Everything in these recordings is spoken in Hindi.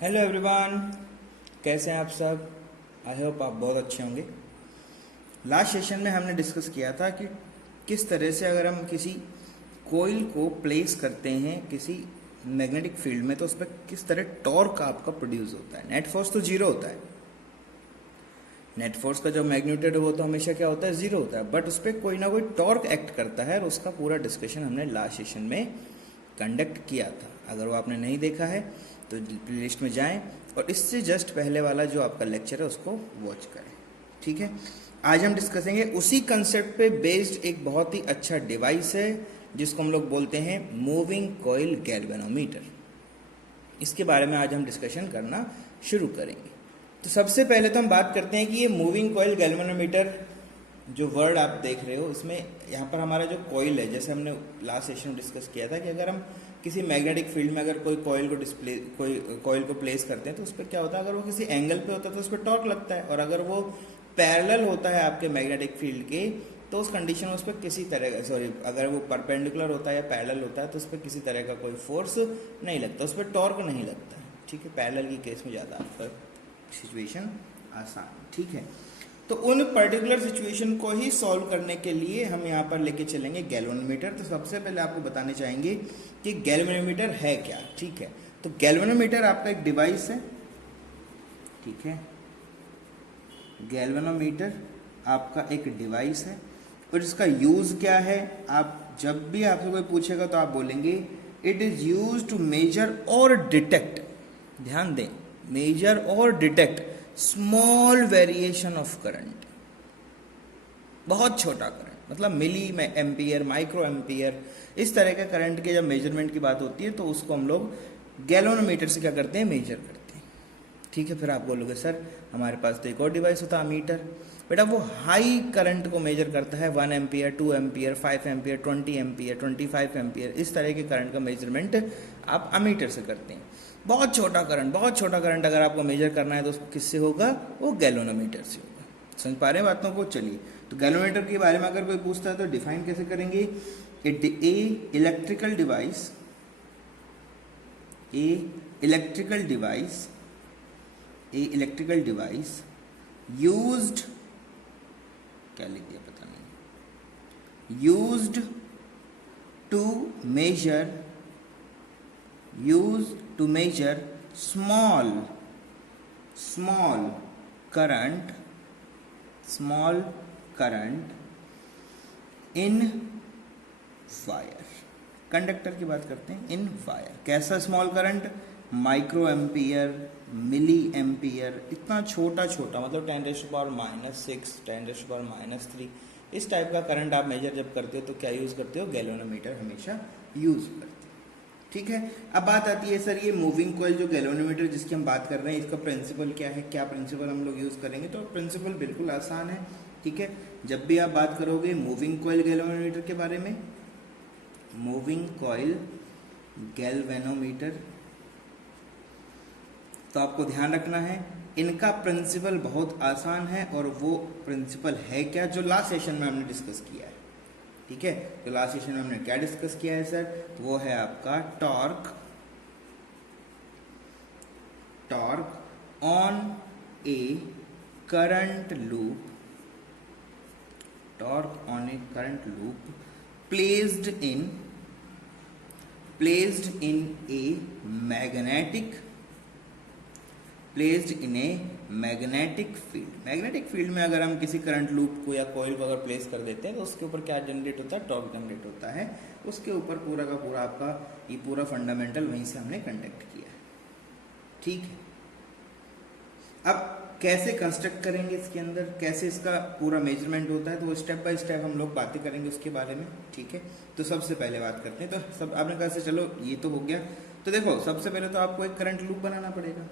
हेलो एवरीवन, कैसे हैं आप सब। आई होप आप बहुत अच्छे होंगे। लास्ट सेशन में हमने डिस्कस किया था कि किस तरह से अगर हम किसी कोयल को प्लेस करते हैं किसी मैग्नेटिक फील्ड में तो उस पर किस तरह टॉर्क आपका प्रोड्यूस होता है। नेट फोर्स तो जीरो होता है, नेट फोर्स का जो मैग्नीट्यूड है वो तो हमेशा क्या होता है, जीरो होता है, बट उस पर कोई ना कोई टॉर्क एक्ट करता है और उसका पूरा डिस्कशन हमने लास्ट सेशन में कंडक्ट किया था। अगर वो आपने नहीं देखा है तो प्लेलिस्ट में जाएं और इससे जस्ट पहले वाला जो आपका लेक्चर है उसको वॉच करें। ठीक है, आज हम डिस्कस करेंगे उसी कंसेप्ट पे बेस्ड एक बहुत ही अच्छा डिवाइस है जिसको हम लोग बोलते हैं मूविंग कॉइल गैल्वेनोमीटर। इसके बारे में आज हम डिस्कशन करना शुरू करेंगे। तो सबसे पहले तो हम बात करते हैं कि ये मूविंग कॉइल गैल्वेनोमीटर जो वर्ड आप देख रहे हो, इसमें यहाँ पर हमारा जो कॉइल है, जैसे हमने लास्ट सेशन में डिस्कस किया था कि अगर हम किसी मैग्नेटिक फील्ड में अगर कोई कॉइल को प्लेस करते हैं तो उस पर क्या होता है, अगर वो किसी एंगल पे होता है तो उस पर टॉर्क लगता है, और अगर वो पैरेलल होता है आपके मैग्नेटिक फील्ड के तो उस कंडीशन में उस पर किसी तरह का अगर वो परपेंडिकुलर होता है या पैरेलल होता है तो उस पर किसी तरह का कोई फोर्स नहीं लगता, उस पर टॉर्क नहीं लगता है। ठीक है, पैरेलल की केस में ज़्यादा आपका सिचुएशन आसान। ठीक है, तो उन पर्टिकुलर सिचुएशन को ही सॉल्व करने के लिए हम यहाँ पर लेके चलेंगे गैल्वेनोमीटर। तो सबसे पहले आपको बताने चाहेंगे कि गैल्वेनोमीटर है क्या। ठीक है, तो गैल्वेनोमीटर आपका एक डिवाइस है। ठीक है, गैल्वेनोमीटर आपका एक डिवाइस है और इसका यूज क्या है। आप जब भी आपसे कोई पूछेगा तो आप बोलेंगे it is use to measure और डिटेक्ट, ध्यान दें, मेजर और detect small variation of current, बहुत छोटा करंट, मतलब मिली में एम्पियर, माइक्रो एम्पियर, इस तरह के करंट के जब मेजरमेंट की बात होती है तो उसको हम लोग गैल्वेनोमीटर से क्या करते हैं, मेजर करते हैं। ठीक है, फिर आप बोलोगे सर हमारे पास तो एक और डिवाइस होता है अमीटर। बेटा वो हाई करंट को मेजर करता है, 1 ampere, 2 ampere, 5 ampere, 20 ampere, 25 ampere, इस तरह के करंट का मेजरमेंट आप अमीटर से करते हैं। बहुत छोटा करंट अगर आपको मेजर करना है तो उसको किससे होगा, वो गैल्वेनोमीटर से होगा। समझ पा रहे हैं बातों को। चलिए, तो गैल्वेनोमीटर के बारे में अगर कोई पूछता है तो डिफाइन कैसे करेंगे। इलेक्ट्रिकल डिवाइस यूज्ड, क्या लिख दिया पता नहीं, used to measure small current in wire। Conductor की बात करते हैं, इन वायर। कैसा small current, micro ampere, milli ampere, इतना छोटा मतलब 10⁻⁻6, 10⁻⁻3, इस टाइप का करंट आप मेजर जब करते हो तो क्या यूज करते हो, गैल्वेनोमीटर हमेशा यूज करते हो। ठीक है, अब बात आती है सर ये मूविंग कॉइल जो गैल्वेनोमीटर जिसकी हम बात कर रहे हैं इसका प्रिंसिपल क्या है, क्या प्रिंसिपल हम लोग यूज करेंगे। तो प्रिंसिपल बिल्कुल आसान है। ठीक है, जब भी आप बात करोगे मूविंग कॉइल गैल्वेनोमीटर के बारे में, मूविंग कॉइल गैल्वेनोमीटर, तो आपको ध्यान रखना है इनका प्रिंसिपल बहुत आसान है, और वो प्रिंसिपल है क्या जो लास्ट सेशन में हमने डिस्कस किया है। ठीक है, तो लास्ट सेशन में हमने क्या डिस्कस किया है सर, वो है आपका torque on A current loop, placed in a magnetic field. Magnetic field में अगर हम किसी करंट लूप को या कॉइल को अगर प्लेस कर देते हैं तो उसके ऊपर क्या जनरेट होता है, टॉर्क जनरेट होता है। उसके ऊपर पूरा का पूरा आपका ये पूरा फंडामेंटल वहीं से हमने कंडक्ट किया है। ठीक है, अब कैसे कंस्ट्रक्ट करेंगे इसके अंदर, कैसे इसका पूरा मेजरमेंट होता है, तो वो स्टेप बाय स्टेप हम लोग बातें करेंगे उसके बारे में। ठीक है, तो सबसे पहले बात करते हैं। तो सब आपने कहा से चलो ये तो हो गया। तो देखो सबसे पहले तो आपको एक करंट लूप बनाना पड़ेगा।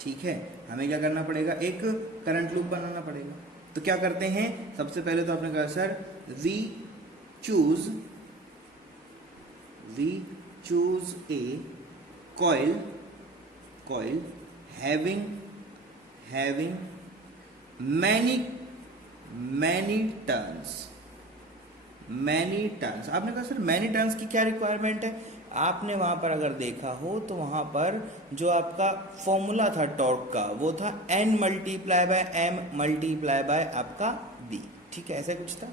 ठीक है, हमें क्या करना पड़ेगा, एक करंट लूप बनाना पड़ेगा। तो क्या करते हैं, सबसे पहले तो आपने कहा sir we choose a coil having many turns। आपने कहा सर मैनी टर्न्स की क्या रिक्वायरमेंट है, आपने वहां पर अगर देखा हो तो वहां पर जो आपका फॉर्मूला था टॉर्क का वो था N multiply by M multiply by आपका B, ठीक है, ऐसे कुछ था।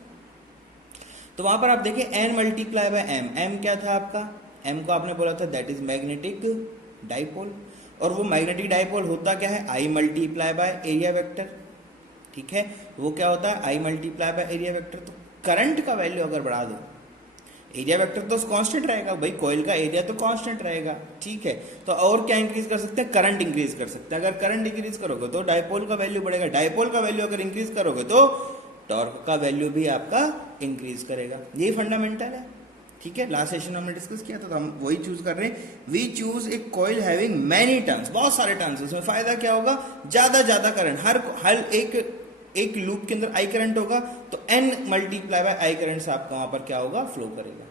तो वहां पर आप देखिए N multiply by M, M क्या था आपका, M को आपने बोला था दैट इज मैग्नेटिक डाइपोल, और वो मैग्नेटिक डाइपोल होता क्या है, I multiply by area vector, ठीक है, वो क्या होता है I multiply by area vector. तो करंट का वैल्यू अगर बढ़ा दो, एरिया वेक्टर तो कांस्टेंट रहेगा भाई, कॉइल का एरिया तो कांस्टेंट रहेगा, ठीक है, तो और क्या इंक्रीज कर सकते हैं, करंट इंक्रीज कर सकते हैं। अगर करंट इंक्रीज करोगे तो डाइपोल का वैल्यू बढ़ेगा, डाइपोल का वैल्यू अगर इंक्रीज करोगे तो टॉर्क का वैल्यू भी आपका इंक्रीज करेगा। ये फंडामेंटल है, ठीक है। लास्ट सेशन में हमने डिस्कस किया था, तो हम वही चूज कर रहे हैं। We choose a coil having many turns, बहुत सारे टर्न्स। इसमें फायदा क्या होगा, ज्यादा करंट, हर एक लूप के अंदर आई करंट होगा, तो N multiply by I current से आपका वहां पर क्या होगा, फ्लो करेगा।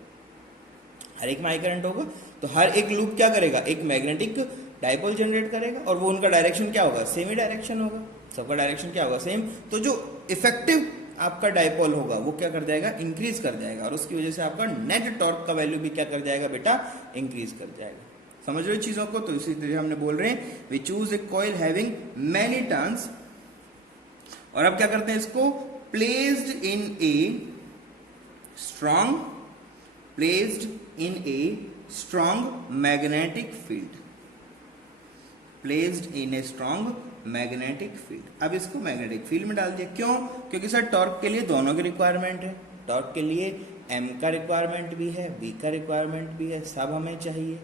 हर एक में आई करंट होगा तो हर एक लूप क्या करेगा, एक मैग्नेटिक डाइपोल जनरेट करेगा, और वो उनका डायरेक्शन क्या होगा, सेम ही डायरेक्शन होगा, सबका डायरेक्शन क्या होगा, सेम। तो जो इफेक्टिव आपका डाइपोल होगा वो क्या कर जाएगा, इंक्रीज कर जाएगा, और उसकी वजह से आपका नेट टॉर्क का वैल्यू भी क्या कर जाएगा बेटा, इंक्रीज कर जाएगा। समझ रहे हो चीजों को। तो इसी तरह हमने बोल रहे हैं we choose a coil having many turns, और अब क्या करते हैं इसको, placed in a strong magnetic field, placed in a strong magnetic field. अब इसको मैग्नेटिक फील्ड में डाल दिया, क्यों, क्योंकि सर टॉर्क के लिए दोनों की रिक्वायरमेंट है, टॉर्क के लिए M का रिक्वायरमेंट भी है, B का रिक्वायरमेंट भी है, सब हमें चाहिए,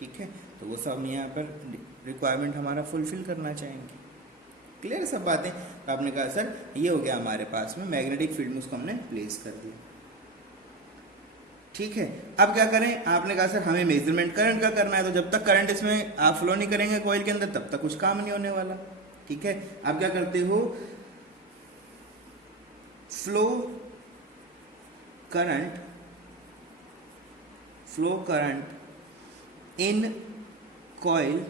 ठीक है। तो वो सब यहाँ पर रिक्वायरमेंट हमारा फुलफिल करना चाहेंगे। क्लियर सब बातें। तो आपने कहा सर ये हो गया हमारे पास में मैग्नेटिक फील्ड में, उसको हमने प्लेस कर दिया, ठीक है। अब क्या करें, आपने कहा सर हमें मेजरमेंट करंट का करना है, तो जब तक करंट इसमें आप फ्लो नहीं करेंगे कॉइल के अंदर तब तक कुछ काम नहीं होने वाला, ठीक है। आप क्या करते हो, flow current in coil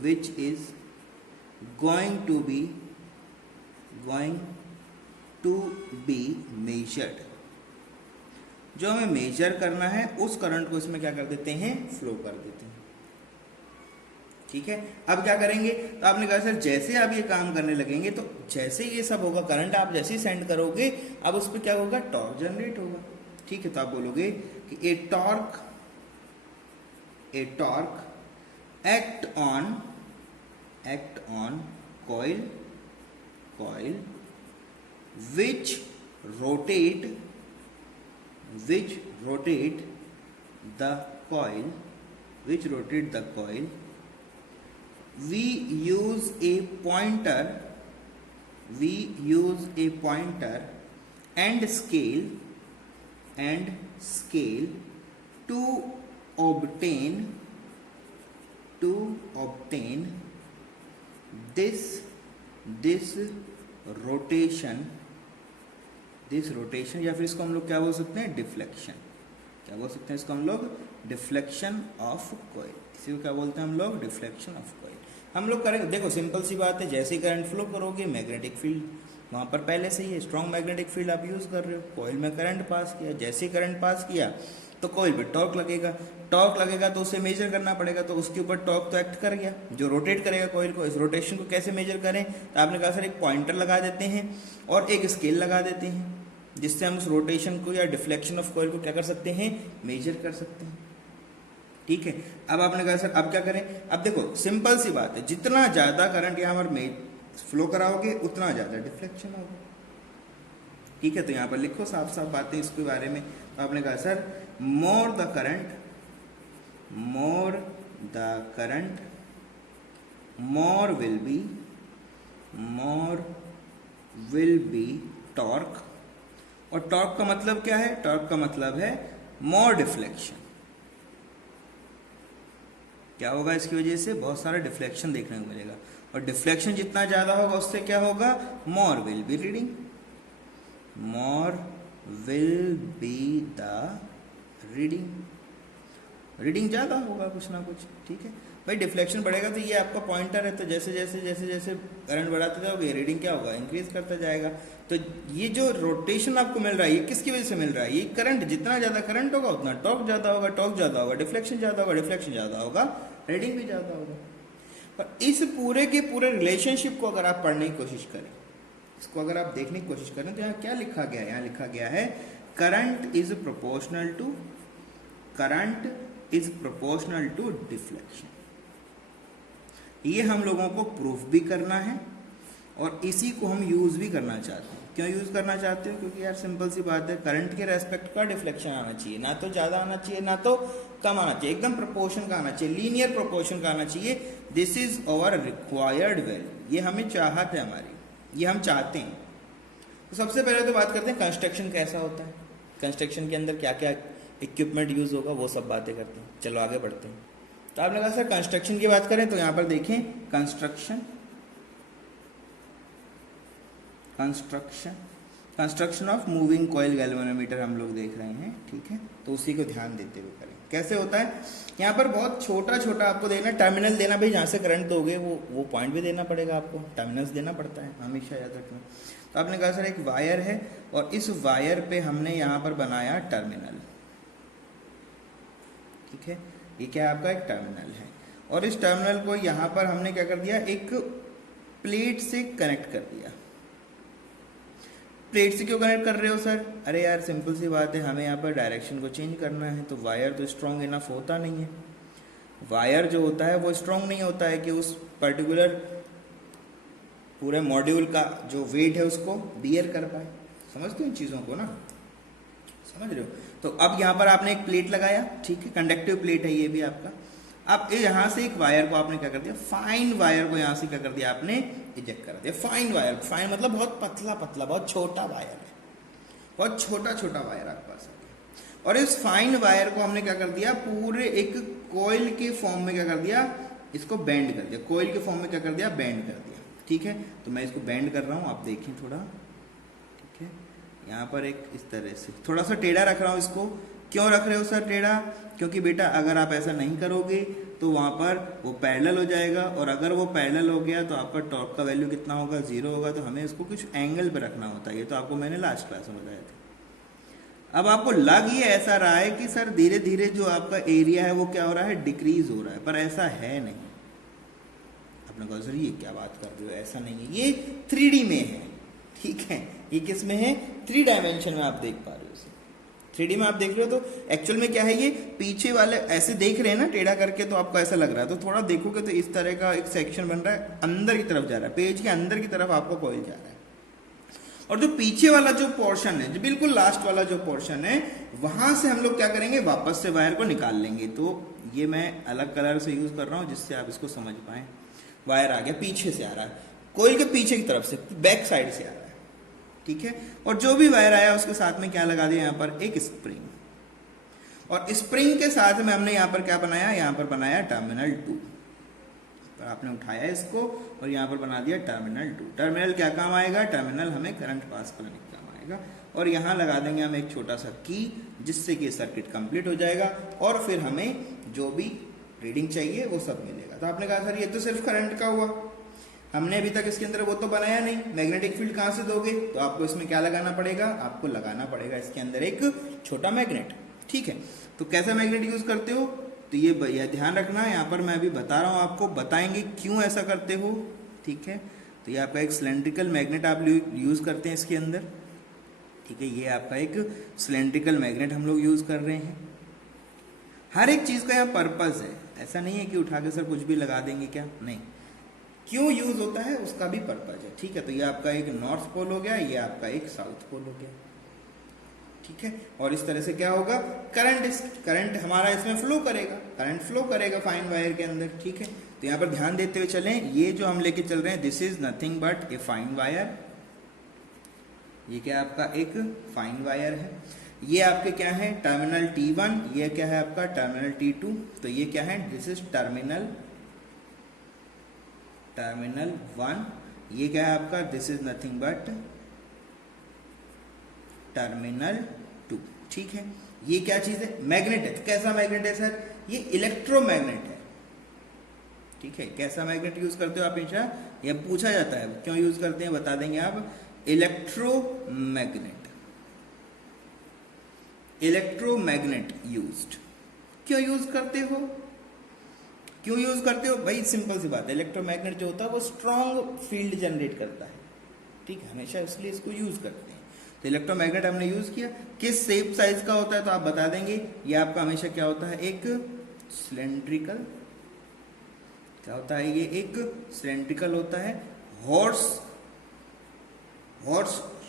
which is going to be measured, जो हमें मेजर करना है उस करंट को इसमें क्या कर देते हैं, फ्लो कर देते हैं, ठीक है। अब क्या करेंगे, तो आपने कहा सर जैसे आप ये काम करने लगेंगे तो जैसे ये सब होगा, करंट आप जैसे ही सेंड करोगे अब उस पर क्या होगा, टॉर्क जनरेट होगा, ठीक है। तो आप बोलोगे कि ए torque act on coil which rotate the coil, we use a pointer and scale to obtain this rotation, या फिर इसको हम लोग क्या बोल सकते हैं, डिफ्लेक्शन। क्या बोल सकते हैं इसको हम लोग, डिफ्लेक्शन ऑफ कॉइल। इसी को क्या बोलते हैं हम लोग, डिफ्लेक्शन ऑफ कॉइल। हम लोग करेंगे, देखो सिंपल सी बात है, जैसे ही करंट फ्लो करोगे मैग्नेटिक फील्ड वहां पर पहले से ही है, स्ट्रॉन्ग मैग्नेटिक फील्ड आप यूज कर रहे हो, कॉइल में करंट पास किया, जैसे ही करंट पास किया तो कॉइल पे टॉर्क लगेगा, तो उसे मेजर करना पड़ेगा, तो उसके ऊपर टॉर्क तो एक्ट कर गया, जो रोटेट करेगा कॉइल को। इस रोटेशन को कैसे मेजर करें, तो आपने कहा सर एक पॉइंटर लगा देते हैं और एक स्केल लगा देते हैं, जिससे हम उस रोटेशन को या डिफ्लेक्शन ऑफ कॉइल को क्या कर सकते हैं, मेजर कर सकते हैं, ठीक है। अब आपने कहा सर अब क्या करें, अब देखो सिंपल सी बात है, जितना ज्यादा करंट यहाँ पर फ्लो कराओगे उतना ज्यादा डिफ्लेक्शन होगा, ठीक है। तो यहाँ पर लिखो साफ साफ बातें इसके बारे में। तो आपने कहा sir more the current more will be torque, और टॉर्क का मतलब क्या है, टॉर्क का मतलब है मोर डिफ्लेक्शन। क्या होगा, इसकी वजह से बहुत सारा डिफ्लेक्शन देखने को मिलेगा, और डिफ्लेक्शन जितना ज्यादा होगा उससे क्या होगा, more will be reading, more will be the reading, reading ज़्यादा होगा कुछ ना कुछ, ठीक है भाई। डिफ्लेक्शन बढ़ेगा तो ये आपका पॉइंटर है, तो जैसे जैसे जैसे जैसे करंट बढ़ाते जाओगे रीडिंग क्या होगा, इंक्रीज करता जाएगा। तो ये जो रोटेशन आपको मिल रहा है ये किसकी वजह से मिल रहा है, ये करंट, जितना ज़्यादा करंट होगा उतना टॉर्क ज़्यादा होगा, टॉर्क ज़्यादा होगा, डिफ्लेक्शन ज़्यादा होगा, डिफ्लेक्शन ज़्यादा होगा, रीडिंग भी ज़्यादा होगा। पर इस पूरे के पूरे रिलेशनशिप को अगर आप पढ़ने की कोशिश करें, इसको अगर आप देखने की कोशिश करें तो यहाँ क्या लिखा गया है, यहाँ लिखा गया है current is proportional to deflection. ये हम लोगों को प्रूफ भी करना है और इसी को हम यूज भी करना चाहते हैं। क्यों यूज करना चाहते हो, क्योंकि यार सिंपल सी बात है, करंट के रेस्पेक्ट का डिफ्लेक्शन आना चाहिए, ना तो ज्यादा आना चाहिए ना तो कम आना चाहिए, एकदम प्रोपोर्शन का आना चाहिए, लीनियर प्रोपोर्शन का आना चाहिए। This is our required value, ये हमें चाहत है हमारी, ये हम चाहते हैं। तो सबसे पहले तो बात करते हैं कंस्ट्रक्शन कैसा होता है, कंस्ट्रक्शन के अंदर क्या क्या इक्विपमेंट यूज होगा, वो सब बातें करते हैं। चलो आगे बढ़ते हैं। तो आपने कहा सर कंस्ट्रक्शन की बात करें तो यहां पर देखें construction of moving coil galvanometer हम लोग देख रहे हैं, ठीक है। तो उसी को ध्यान देते हुए करें। कैसे होता है, यहाँ पर बहुत छोटा छोटा आपको देना, टर्मिनल देना भाई, जहाँ से करंट दोगे वो पॉइंट भी देना पड़ेगा आपको, टर्मिनल्स देना पड़ता है, हमेशा याद रखना। तो आपने कहा सर एक वायर है और इस वायर पे हमने यहाँ पर बनाया टर्मिनल, ठीक है। ये क्या है आपका एक टर्मिनल है और इस टर्मिनल को यहाँ पर हमने क्या कर दिया, एक प्लेट से कनेक्ट कर दिया। प्लेट से क्यों कनेक्ट कर रहे हो सर, अरे यार सिंपल सी बात है, हमें यहाँ पर डायरेक्शन को चेंज करना है। तो वायर तो स्ट्रॉन्ग इनफ होता नहीं है, वायर जो होता है वो स्ट्रॉन्ग नहीं होता है कि उस पर्टिकुलर पूरे मॉड्यूल का जो वेट है उसको बियर कर पाए। समझते हो इन चीज़ों को ना, समझ रहे हो। तो अब यहाँ पर आपने एक प्लेट लगाया, ठीक है, कंडक्टिव प्लेट है ये भी आपका। अब यहाँ से एक वायर को आपने क्या कर दिया, फाइन वायर को यहाँ से क्या कर दिया आपने, इजेक्ट कर दिया। फाइन वायर, फाइन मतलब बहुत पतला पतला, बहुत छोटा वायर है, बहुत छोटा छोटा वायर आपके पास है। और इस फाइन वायर को हमने क्या कर दिया, पूरे एक कॉइल के फॉर्म में क्या कर दिया, इसको बेंड कर दिया, कॉइल के फॉर्म में क्या कर दिया, बेंड कर दिया, ठीक है। तो मैं इसको बेंड कर रहा हूँ, आप देखें थोड़ा, ठीक है। यहाँ पर एक इस तरह से थोड़ा सा टेढ़ा रख रहा हूँ इसको। क्यों रख रहे हो सर टेढ़ा, क्योंकि बेटा अगर आप ऐसा नहीं करोगे तो वहाँ पर वो पैरेलल हो जाएगा, और अगर वो पैरेलल हो गया तो आपका टॉर्क का वैल्यू कितना होगा, 0 होगा। तो हमें इसको कुछ एंगल पे रखना होता है, ये तो आपको मैंने लास्ट क्लास में बताया था। अब आपको लग ये ऐसा रहा है कि सर धीरे धीरे जो आपका एरिया है वो क्या हो रहा है, डिक्रीज हो रहा है, पर ऐसा है नहीं। आपने कहा सर ये क्या बात कर रहे हो, ऐसा नहीं है, ये 3D में है, ठीक है। ये किस में है, 3 डायमेंशन में आप देख पा रहे हो इसे, 3D में आप देख रहे हो। तो एक्चुअल में क्या है, ये पीछे वाले ऐसे देख रहे हैं ना टेढ़ा करके, तो आपको ऐसा लग रहा है। तो थोड़ा देखोगे तो इस तरह का एक सेक्शन बन रहा है, अंदर की तरफ जा रहा है, पेज के अंदर की तरफ आपको कॉइल जा रहा है। और जो पीछे वाला जो पोर्शन है, जो बिल्कुल लास्ट वाला जो पोर्शन है, वहां से हम लोग क्या करेंगे, वापस से वायर को निकाल लेंगे। तो ये मैं अलग कलर से यूज कर रहा हूँ जिससे आप इसको समझ पाए। वायर आ गया, पीछे से आ रहा है, कॉइल के पीछे की तरफ से, बैक साइड से आ रहा है, ठीक है। और जो भी वायर आया उसके साथ में क्या लगा दिया, यहाँ पर एक स्प्रिंग, और स्प्रिंग के साथ में हमने यहाँ पर क्या बनाया, यहाँ पर बनाया टर्मिनल 2। आपने उठाया इसको और यहाँ पर बना दिया टर्मिनल 2। टर्मिनल क्या काम आएगा, टर्मिनल हमें करंट पास करने का काम आएगा। और यहाँ लगा देंगे हम एक छोटा सा की, जिससे कि सर्किट कंप्लीट हो जाएगा और फिर हमें जो भी रीडिंग चाहिए वो सब मिलेगा। तो आपने कहा सर ये तो सिर्फ करंट का हुआ, हमने अभी तक इसके अंदर वो तो बनाया नहीं, मैग्नेटिक फील्ड कहाँ से दोगे। तो आपको इसमें क्या लगाना पड़ेगा, आपको लगाना पड़ेगा इसके अंदर एक छोटा मैग्नेट, ठीक है। तो कैसा मैग्नेट यूज करते हो, तो ये ध्यान रखना, यहाँ पर मैं अभी बता रहा हूँ आपको, बताएंगे क्यों ऐसा करते हो, ठीक है। तो ये आपका एक सिलेंड्रिकल मैग्नेट आप यूज करते हैं इसके अंदर, ठीक है। ये आपका एक सिलेंड्रिकल मैग्नेट हम लोग यूज कर रहे हैं। हर एक चीज का यहाँ पर्पज है, ऐसा नहीं है कि उठा के सर कुछ भी लगा देंगे, क्या नहीं, क्यों यूज होता है उसका भी पर्पज है, ठीक है। तो ये आपका एक नॉर्थ पोल हो गया, ये आपका एक साउथ पोल हो गया, ठीक है। और इस तरह से क्या होगा, करंट हमारा इसमें फ्लो करेगा, करंट फ्लो करेगा फाइन वायर के अंदर, ठीक है। तो यहाँ पर ध्यान देते हुए चलें, ये जो हम लेके चल रहे हैं, this is nothing but a fine wire. ये क्या आपका एक फाइन वायर है। ये आपके क्या है, टर्मिनल T1, ये क्या है आपका टर्मिनल T2। तो ये क्या है, दिस इज टर्मिनल 1, ये क्या है आपका, this is nothing but terminal 2, ठीक है। ये क्या चीज है? मैग्नेट है। तो कैसा मैग्नेट है सर? ये इलेक्ट्रोमैग्नेट है। ठीक है, कैसा मैग्नेट यूज करते हो आप हमेशा? यह पूछा जाता है, क्यों यूज करते हैं बता देंगे आप। Electromagnet, electromagnet used. क्यों यूज करते हो? क्यों यूज करते हो भाई? सिंपल सी बात है, इलेक्ट्रोमैग्नेट जो होता है वो स्ट्रॉन्ग फील्ड जनरेट करता है। ठीक है, हमेशा इसलिए इसको यूज करते हैं। तो इलेक्ट्रोमैग्नेट हमने यूज किया। किस शेप साइज का होता है तो आप बता देंगे। ये आपका हमेशा क्या होता है? एक सिलेंड्रिकल, क्या होता है ये? एक सिलेंड्रिकल होता है। हॉर्स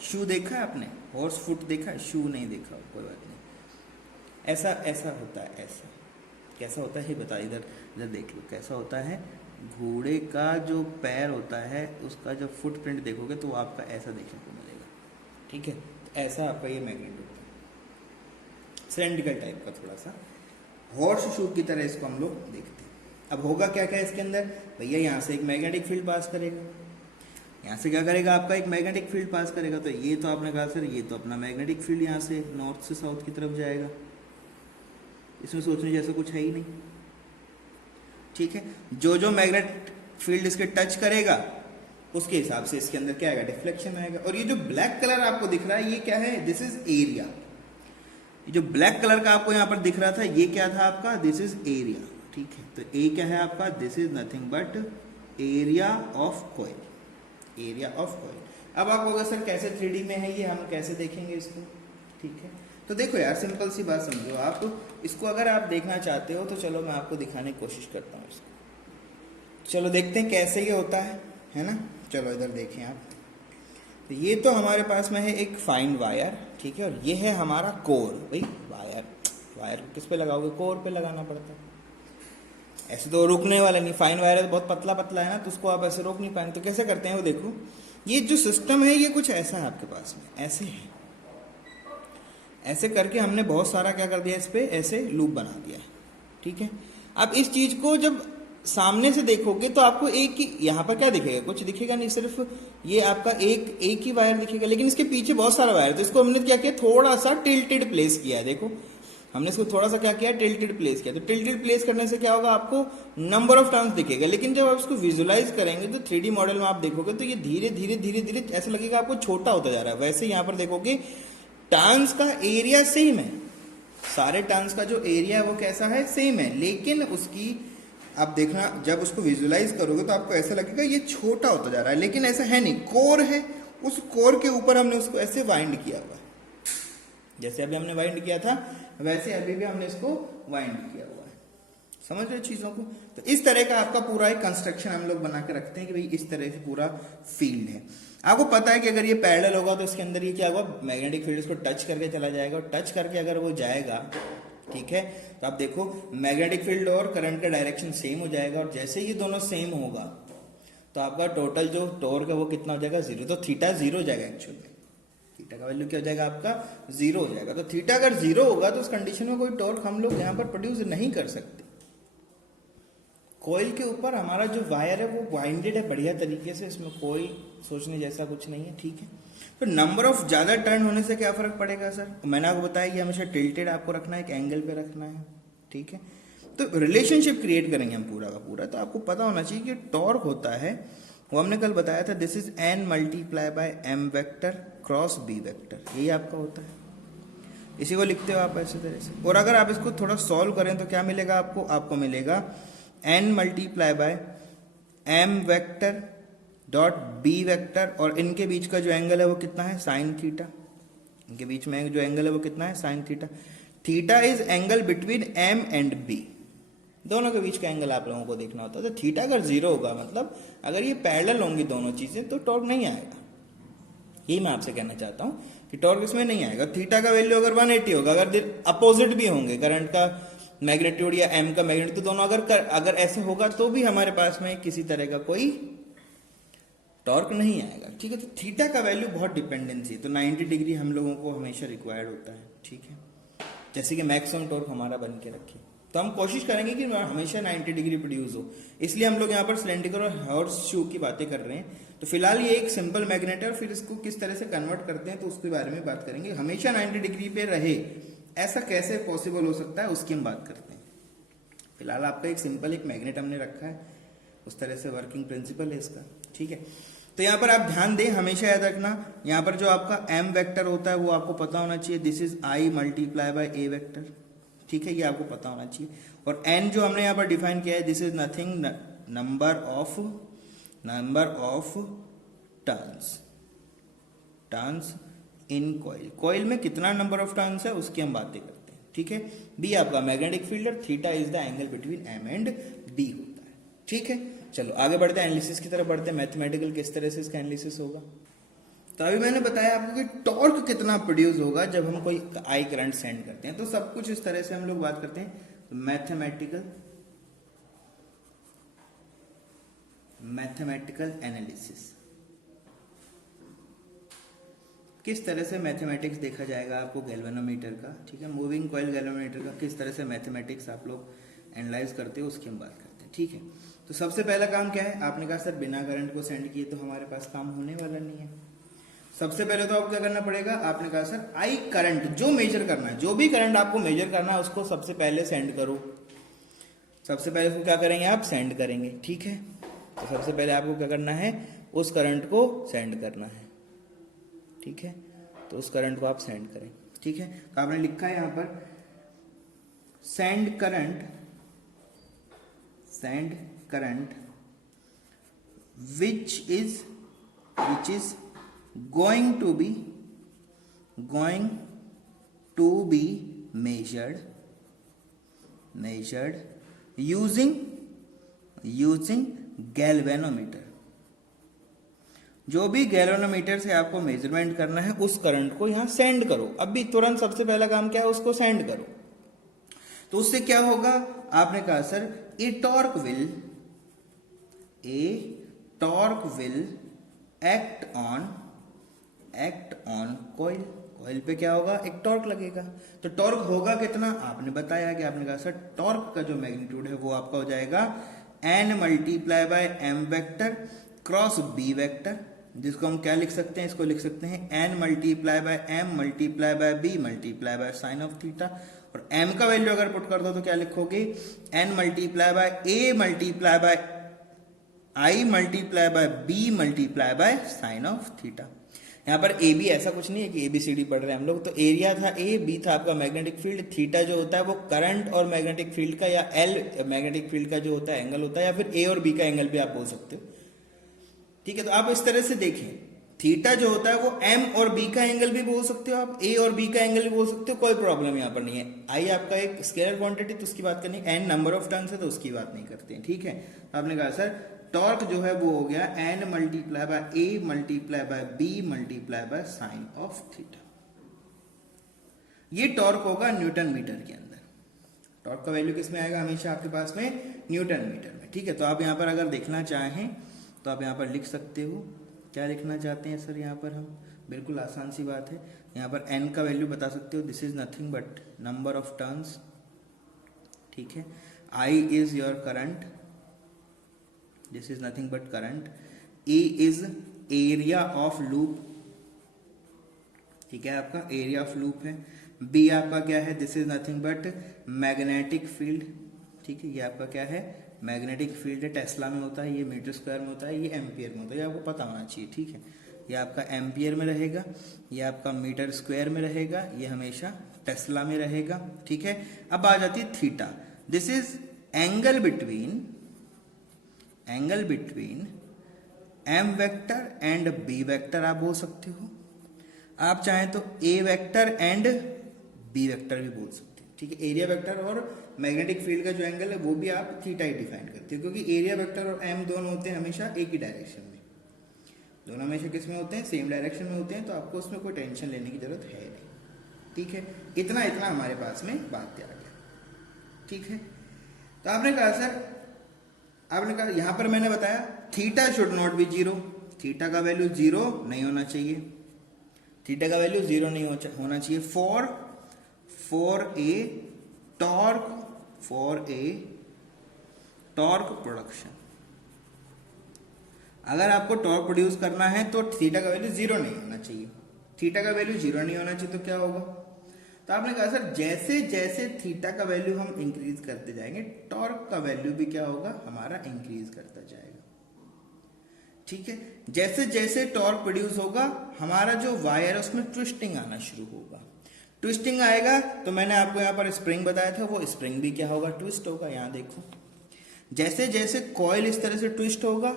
शू देखा है आपने? हॉर्स फुट देखा है? शू नहीं देखा, कोई बात नहीं। ऐसा ऐसा होता है, ऐसा कैसा होता है बता, इधर इधर देख लो कैसा होता है। घोड़े का जो पैर होता है उसका जब फुटप्रिंट देखोगे तो वो आपका ऐसा देखने को मिलेगा। ठीक है, तो ऐसा आपका ये मैग्नेट होता है, सिलेंड्रिकल टाइप का, थोड़ा सा हॉर्स शू की तरह इसको हम लोग देखते हैं। अब होगा क्या क्या इसके अंदर भैया? यहाँ से एक मैग्नेटिक फील्ड पास करेगा, यहाँ से क्या करेगा आपका? एक मैग्नेटिक फील्ड पास करेगा। तो ये तो आपने कहा सर ये तो अपना मैग्नेटिक फील्ड यहाँ से नॉर्थ से साउथ की तरफ जाएगा, इसमें सोचने जैसा कुछ है ही नहीं। ठीक है, जो जो मैग्नेट फील्ड इसके टच करेगा उसके हिसाब से इसके अंदर क्या आएगा? डिफ्लेक्शन आएगा। और ये जो ब्लैक कलर आपको दिख रहा है ये क्या है? This is area. ये जो ब्लैक कलर का आपको यहाँ पर दिख रहा था ये क्या था आपका? This is area. ठीक है, तो ए क्या है आपका? This is nothing but area of coil, area of coil. अब आप होगा सर कैसे 3D में है ये, हम कैसे देखेंगे इसको? ठीक है, तो देखो यार सिंपल सी बात समझो आप। इसको अगर आप देखना चाहते हो तो चलो मैं आपको दिखाने की कोशिश करता हूँ इसको। चलो देखते हैं कैसे ये होता है ना। चलो इधर देखें आप, तो ये तो हमारे पास में है एक फाइन वायर। ठीक है, और ये है हमारा कोर। भाई वायर किस पे लगाओगे? कोर पे लगाना पड़ता है। ऐसे तो रोकने वाला नहीं, फाइन वायर बहुत पतला पतला है ना, तो उसको आप ऐसे रोक नहीं पाएंगे। तो कैसे करते हैं वो देखो। ये जो सिस्टम है ये कुछ ऐसा है आपके पास में, ऐसे है। ऐसे करके हमने बहुत सारा क्या कर दिया, इस पे ऐसे लूप बना दिया है। ठीक है, अब इस चीज को जब सामने से देखोगे तो आपको एक ही यहाँ पर क्या दिखेगा? कुछ दिखेगा नहीं, सिर्फ ये आपका एक ही वायर दिखेगा, लेकिन इसके पीछे बहुत सारा वायर। तो इसको हमने क्या किया? थोड़ा सा टिल्टेड प्लेस किया। देखो हमने इसको थोड़ा सा क्या किया? टिल्टेड प्लेस किया। तो टिल्टेड प्लेस करने से क्या होगा? आपको नंबर ऑफ टर्न्स दिखेगा। लेकिन जब आप इसको विजुलाइज करेंगे तो 3D मॉडल में आप देखोगे तो ये धीरे धीरे धीरे धीरे ऐसा लगेगा आपको छोटा होता जा रहा है। वैसे यहाँ पर देखोगे टर्न्स का एरिया सेम है, सारे टर्न्स का जो एरिया है वो कैसा है? सेम है। लेकिन उसकी आप देखना जब उसको विजुलाइज करोगे तो आपको ऐसा लगेगा ये छोटा होता जा रहा है, लेकिन ऐसा है नहीं। कोर है, उस कोर के ऊपर हमने उसको ऐसे वाइंड किया हुआ है। जैसे अभी हमने वाइंड किया था वैसे अभी भी हमने इसको वाइंड किया हुआ है। समझ रहे हो चीजों को? तो इस तरह का आपका पूरा एक कंस्ट्रक्शन हम लोग बना के रखते हैं कि भाई इस तरह से पूरा फील्ड है। आपको पता है कि अगर ये पैरेलल होगा तो इसके अंदर ये क्या होगा? मैग्नेटिक फील्ड इसको टच करके चला जाएगा, और टच करके अगर वो जाएगा, ठीक है, तो आप देखो मैग्नेटिक फील्ड और करंट का डायरेक्शन सेम हो जाएगा। और जैसे ये दोनों सेम होगा तो आपका टोटल जो टॉर्क है वो कितना हो जाएगा? 0। तो थीटा 0 हो जाएगा। एक्चुअल में थीटा का वैल्यू क्या हो जाएगा आपका? 0 हो जाएगा। तो थीटा अगर 0 होगा तो उस कंडीशन में कोई टॉर्क हम लोग यहाँ पर प्रोड्यूस नहीं कर सकते। कॉइल के ऊपर हमारा जो वायर है वो वाइंडेड है बढ़िया तरीके से, इसमें कोई सोचने जैसा कुछ नहीं है। ठीक है, तो नंबर ऑफ ज्यादा टर्न होने से क्या फर्क पड़ेगा सर? मैंने आपको बताया कि हमेशा टिल्टेड आपको रखना है, एक एंगल पे रखना है। ठीक है, तो रिलेशनशिप क्रिएट करेंगे हम पूरा का पूरा। तो आपको पता होना चाहिए कि टॉर्क होता है, वो हमने कल बताया था, this is n multiply by m vector cross b vector. यही आपका होता है, इसी को लिखते हो आप ऐसे तरह से। और अगर आप इसको थोड़ा सॉल्व करें तो क्या मिलेगा आपको? आपको मिलेगा n multiply by m vector dot b vector, और इनके बीच का जो एंगल है वो कितना है? Sine theta. इनके बीच में जो एंगल है वो कितना है? Sine theta. Theta is angle between m and b, दोनों के बीच का एंगल आप लोगों को देखना होता है। तो थीटा अगर 0 होगा, मतलब अगर ये पैरेलल होंगी दोनों चीजें, तो टॉर्क नहीं आएगा। यही मैं आपसे कहना चाहता हूं कि टॉर्क इसमें नहीं आएगा। थीटा का वैल्यू अगर 180 होगा, अगर अपोजिट भी होंगे, करंट का मैग्नीट्यूड या m का मैग्नीट्यूड, तो दोनों अगर ऐसे होगा तो भी हमारे पास में किसी तरह का कोई टॉर्क नहीं आएगा। ठीक है, तो थीटा का वैल्यू बहुत डिपेंडेंसी है। तो 90 डिग्री हम लोगों को हमेशा रिक्वायर्ड होता है। ठीक है, जैसे कि मैक्सिमम टॉर्क हमारा बन के रखे, तो हम कोशिश करेंगे कि हमेशा 90 डिग्री प्रोड्यूस हो। इसलिए हम लोग यहाँ पर सिलेंड्रिकल और हॉर्स शू की बातें कर रहे हैं। तो फिलहाल ये एक सिंपल मैग्नेट है, और फिर इसको किस तरह से कन्वर्ट करते हैं तो उसके बारे में बात करेंगे। हमेशा 90 डिग्री पे रहे ऐसा कैसे पॉसिबल हो सकता है उसकी हम बात करते हैं। फिलहाल आपका एक सिंपल एक मैग्नेट हमने रखा है, उस तरह से वर्किंग प्रिंसिपल है इसका, ठीक है। तो यहाँ पर आप ध्यान दें, हमेशा याद रखना, यहाँ पर जो आपका m वेक्टर होता है वो आपको पता होना चाहिए, this is i multiply bye a vector, ठीक है, ये आपको पता होना चाहिए। और n जो हमने यहाँ पर डिफाइन किया है, this is nothing number of turns in coil, coil में कितना नंबर ऑफ टर्न्स है उसकी हम बातें करते हैं, ठीक है। बी आपका मैग्नेटिक फील्ड और theta is the angle between m and d होता है, ठीक है। चलो आगे बढ़ते हैं, एनालिसिस की तरफ बढ़ते हैं, मैथमेटिकल किस तरह से इसका एनालिसिस होगा। तो अभी मैंने बताया आपको कि टॉर्क कितना प्रोड्यूस होगा जब हम कोई आई करंट सेंड करते हैं। तो सब कुछ इस तरह से हम लोग बात करते हैं, मैथमेटिकल एनालिसिस। किस तरह से मैथमेटिक्स देखा जाएगा आपको गैल्वेनोमीटर का, ठीक है, मूविंग कॉइल गैल्वेनोमीटर का किस तरह से मैथमेटिक्स आप लोग एनालाइज करते हो उसकी हम बात करते हैं, ठीक है। तो सबसे पहला काम क्या है, आपने कहा सर बिना करंट को सेंड किए तो हमारे पास काम होने वाला नहीं है। सबसे पहले तो आपको क्या करना पड़ेगा, आपने कहा सर आई करंट जो मेजर करना है, जो भी करंट आपको मेजर करना है उसको सबसे पहले सेंड करो। सबसे पहले उसको क्या करेंगे, आप सेंड करेंगे, ठीक है। तो सबसे पहले आपको क्या करना है, उस करंट को सेंड करना है, ठीक है। तो उस करंट को आप सेंड करें, ठीक है। तो आपने लिखा है यहां पर send current which is going to be measured using galvanometer। जो भी गैल्वेनोमीटर से आपको मेजरमेंट करना है उस करंट को यहां सेंड करो। अब भी तुरंत सबसे पहला काम क्या है, उसको सेंड करो। तो उससे क्या होगा, आपने कहा sir A torque will act on coil पे क्या होगा, एक टॉर्क लगेगा। तो टॉर्क होगा कितना, आपने बताया कि आपने कहा सर टॉर्क का जो मैग्नीट्यूड है वो आपका हो जाएगा n multiply by m vector cross b vector, जिसको हम क्या लिख सकते हैं, इसको लिख सकते हैं n multiply by m multiply by b multiply by sine of theta. और m का वैल्यू अगर पुट कर दो तो क्या लिखोगे, n multiply by a multiply by i multiply bye b multiply by sine of theta. यहाँ पर ए बी ऐसा कुछ नहीं है कि ABCD पढ़ रहे हैं हम लोग। तो एरिया था A, B था आपका मैग्नेटिक फील्ड, थीटा जो होता है वो करंट और मैग्नेटिक फील्ड का, या L मैग्नेटिक फील्ड का जो होता है एंगल होता है, या फिर A और B का एंगल भी आप बोल सकते हो, ठीक है। तो आप इस तरह से देखें, थीटा जो होता है वो M और B का एंगल भी बोल सकते हो आप, A और B का एंगल भी बोल सकते हो, कोई प्रॉब्लम यहाँ पर नहीं है। आई आपका एक स्केलर क्वांटिटी तो उसकी बात करनी, n नंबर ऑफ टर्न्स है तो उसकी बात नहीं करते हैं, ठीक है। तो आपने कहा सर टॉर्क जो है वो हो गया n multiply by a multiply by b multiply by sine of theta. ये टॉर्क होगा न्यूटन मीटर के अंदर। टॉर्क का वैल्यू किस में आएगा, हमेशा आपके पास में न्यूटन मीटर में, ठीक है। तो आप यहाँ पर अगर देखना चाहें तो आप यहाँ पर लिख सकते हो, क्या लिखना चाहते हैं सर यहाँ पर हम, बिल्कुल आसान सी बात है। यहाँ पर n का वैल्यू बता सकते हो, this is nothing but number of turns, ठीक है। I is your current, this is nothing but current. A is area of loop, ठीक है, आपका एरिया ऑफ लूप है। B आपका क्या है, this is nothing but magnetic field, ठीक है। ये आपका क्या है, मैग्नेटिक फील्ड है, टेस्ला में होता है, ये मीटर स्क्वायर में होता है, ये एम्पियर में होता है, ये आपको पता होना चाहिए, ठीक है। ये आपका एम्पियर में रहेगा, ये आपका मीटर स्क्वायर में रहेगा, ये हमेशा टेस्ला में रहेगा, ठीक है। अब आ जाती है theta, this is angle between m vector and b vector आप बोल सकते हो। आप चाहें तो a vector and b vector भी बोल सकते हैं, ठीक है। एरिया वेक्टर और मैग्नेटिक फील्ड का जो एंगल है वो भी आप थीटा ही डिफाइन करते हो, क्योंकि एरिया वेक्टर और m दोनों होते हैं हमेशा एक ही डायरेक्शन में, दोनों हमेशा किस में होते हैं, सेम डायरेक्शन में होते हैं। तो आपको उसमें कोई टेंशन लेने की जरूरत है नहीं, ठीक है। इतना हमारे पास में बात तैयार गया, ठीक है। तो आपने कहा सर, आपने कहा यहां पर मैंने बताया theta should not be zero, theta का वैल्यू जीरो नहीं होना चाहिए, थीटा का वैल्यू जीरो नहीं होना चाहिए फॉर ए टॉर्क प्रोडक्शन। अगर आपको टॉर्क प्रोड्यूस करना है तो थीटा का वैल्यू जीरो नहीं होना चाहिए। थीटा का वैल्यू जीरो नहीं होना चाहिए तो क्या होगा, तो आपने कहा सर जैसे जैसे थीटा का वैल्यू हम इंक्रीज करते जाएंगे टॉर्क का वैल्यू भी क्या होगा हमारा इंक्रीज करता जाएगा। ठीक है, जैसे जैसे टॉर्क प्रोड्यूस होगा हमारा जो वायर है उसमें ट्विस्टिंग आना शुरू होगा। ट्विस्टिंग आएगा तो मैंने आपको यहाँ पर स्प्रिंग बताया था, वो स्प्रिंग भी क्या होगा ट्विस्ट होगा। यहाँ देखो जैसे जैसे कॉइल इस तरह से ट्विस्ट होगा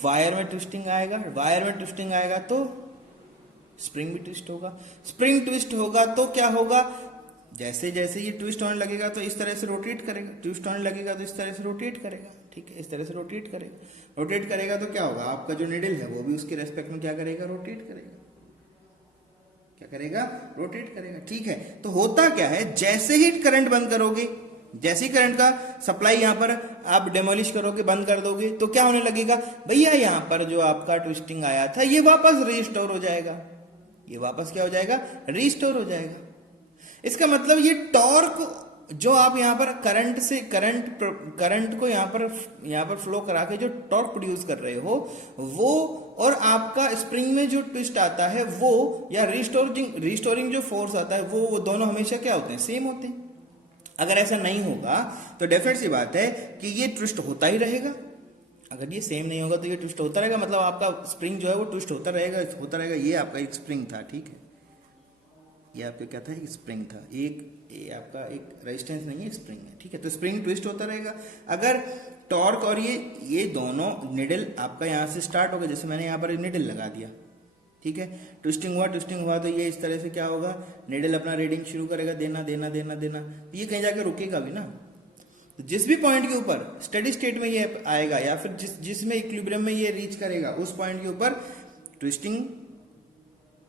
वायर में ट्विस्टिंग आएगा, वायर में ट्विस्टिंग आएगा तो स्प्रिंग भी ट्विस्ट होगा। स्प्रिंग ट्विस्ट होगा तो क्या होगा, जैसे जैसे ये ट्विस्ट होने लगेगा तो इस तरह से रोटेट करेगा, ट्विस्ट होने लगेगा तो इस तरह से रोटेट करेगा। ठीक है, इस तरह से रोटेट करेगा, रोटेट करेगा तो क्या होगा, आपका जो निडल है वो भी उसके रेस्पेक्ट में क्या करेगा, रोटेट करेगा। क्या करेगा, रोटेट करेगा। ठीक है, तो होता क्या है, जैसे ही करंट बंद करोगे, जैसे ही करंट का सप्लाई यहां पर आप डेमोलिश करोगे, बंद कर दोगे, तो क्या होने लगेगा भैया, यहां पर जो आपका ट्विस्टिंग आया था ये वापस रिस्टोर हो जाएगा। ये वापस क्या हो जाएगा, रिस्टोर हो जाएगा। इसका मतलब ये टॉर्क जो आप यहां पर करंट से करंट को यहां पर फ्लो करा के जो टॉर्क प्रोड्यूस कर रहे हो वो, और आपका स्प्रिंग में जो ट्विस्ट आता है वो, या रिस्टोरिंग जो फोर्स आता है वो दोनों हमेशा क्या होते हैं, सेम होते हैं। अगर ऐसा नहीं होगा तो डेफिनेट सी बात है कि ये ट्विस्ट होता ही रहेगा। अगर ये सेम नहीं होगा तो ये ट्विस्ट होता रहेगा, मतलब आपका स्प्रिंग जो है वो ट्विस्ट होता रहेगा। ये आपका एक स्प्रिंग था, ठीक है, ये आपका क्या था, एक स्प्रिंग था, ये आपका एक रेजिस्टेंस नहीं है, स्प्रिंग है। ठीक है, तो स्प्रिंग ट्विस्ट होता रहेगा। अगर टॉर्क और ये दोनों निडल आपका यहाँ से स्टार्ट होगा, जैसे मैंने यहाँ पर निडल लगा दिया, ठीक है, ट्विस्टिंग हुआ तो ये इस तरह से क्या होगा, निडल अपना रीडिंग शुरू करेगा, देना देना देना देना, तो ये कहीं जाके रुकेगा भी ना। तो जिस भी पॉइंट के ऊपर स्टेडी स्टेट में ये आएगा, या फिर जिसमें इक्विलिब्रियम में ये रीच करेगा, उस पॉइंट के ऊपर ट्विस्टिंग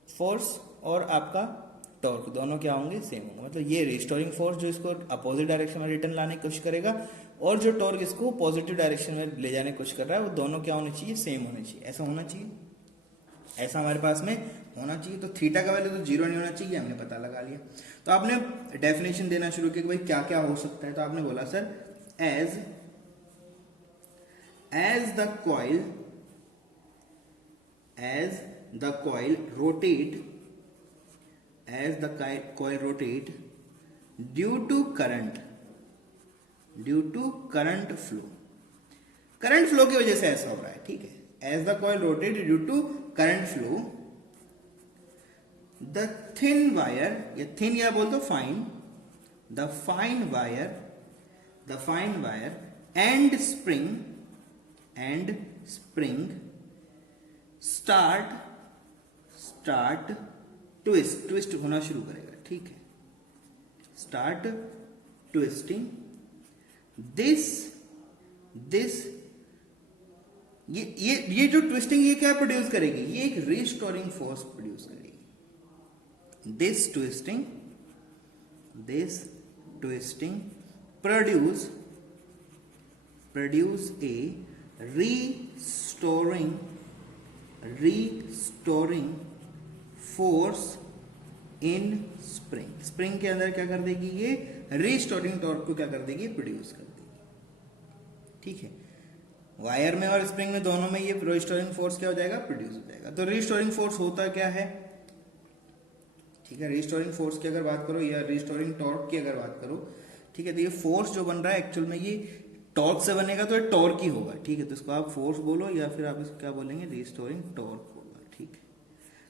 फोर्स और आपका टॉर्क दोनों क्या होंगे, सेम होंगे। मतलब ये रिस्टोरिंग फोर्स जो इसको अपोजिट डायरेक्शन में रिटर्न लाने की कोशिश करेगा, और जो टॉर्क इसको पॉजिटिव डायरेक्शन में ले जाने की कोशिश कर रहा है, वो दोनों क्या होने चाहिए, सेम होने चाहिए। ऐसा होना चाहिए, ऐसा हमारे पास में होना चाहिए। तो थीटा का वैल्यू तो जीरो नहीं होना चाहिए, हमने पता लगा लिया। तो आपने डेफिनेशन देना शुरू किया कि भाई क्या क्या हो सकता है। तो आपने बोला sir as the coil rotate due to current flow की वजह से ऐसा हो रहा है। ठीक है, as the coil rotate due to current flow, the thin wire, या थिन या बोल दो fine, the fine wire and spring start twist होना शुरू करेगा। ठीक है, स्टार्ट ट्विस्टिंग। दिस ये जो ट्विस्टिंग ये क्या प्रोड्यूस करेगी, ये एक रिस्टोरिंग फोर्स प्रोड्यूस करेगी। This twisting produce a restoring force in spring के अंदर क्या कर देगी, ये रिस्टोरिंग टॉर्क को क्या कर देगी, प्रोड्यूस कर देगी। ठीक है, वायर में और स्प्रिंग में दोनों में ये रिस्टोरिंग फोर्स क्या हो जाएगा, प्रोड्यूस हो जाएगा। तो रिस्टोरिंग फोर्स होता क्या है, ठीक है, रिस्टोरिंग फोर्स की अगर बात करो या रिस्टोरिंग टॉर्क की अगर बात करो, ठीक है, तो ये फोर्स जो बन रहा है एक्चुअल में ये टॉर्क से बनेगा, तो ये टॉर्क ही होगा। ठीक है, तो इसको आप फोर्स बोलो या फिर आप इसको क्या बोलेंगे, रिस्टोरिंग टॉर्क होगा। ठीक है,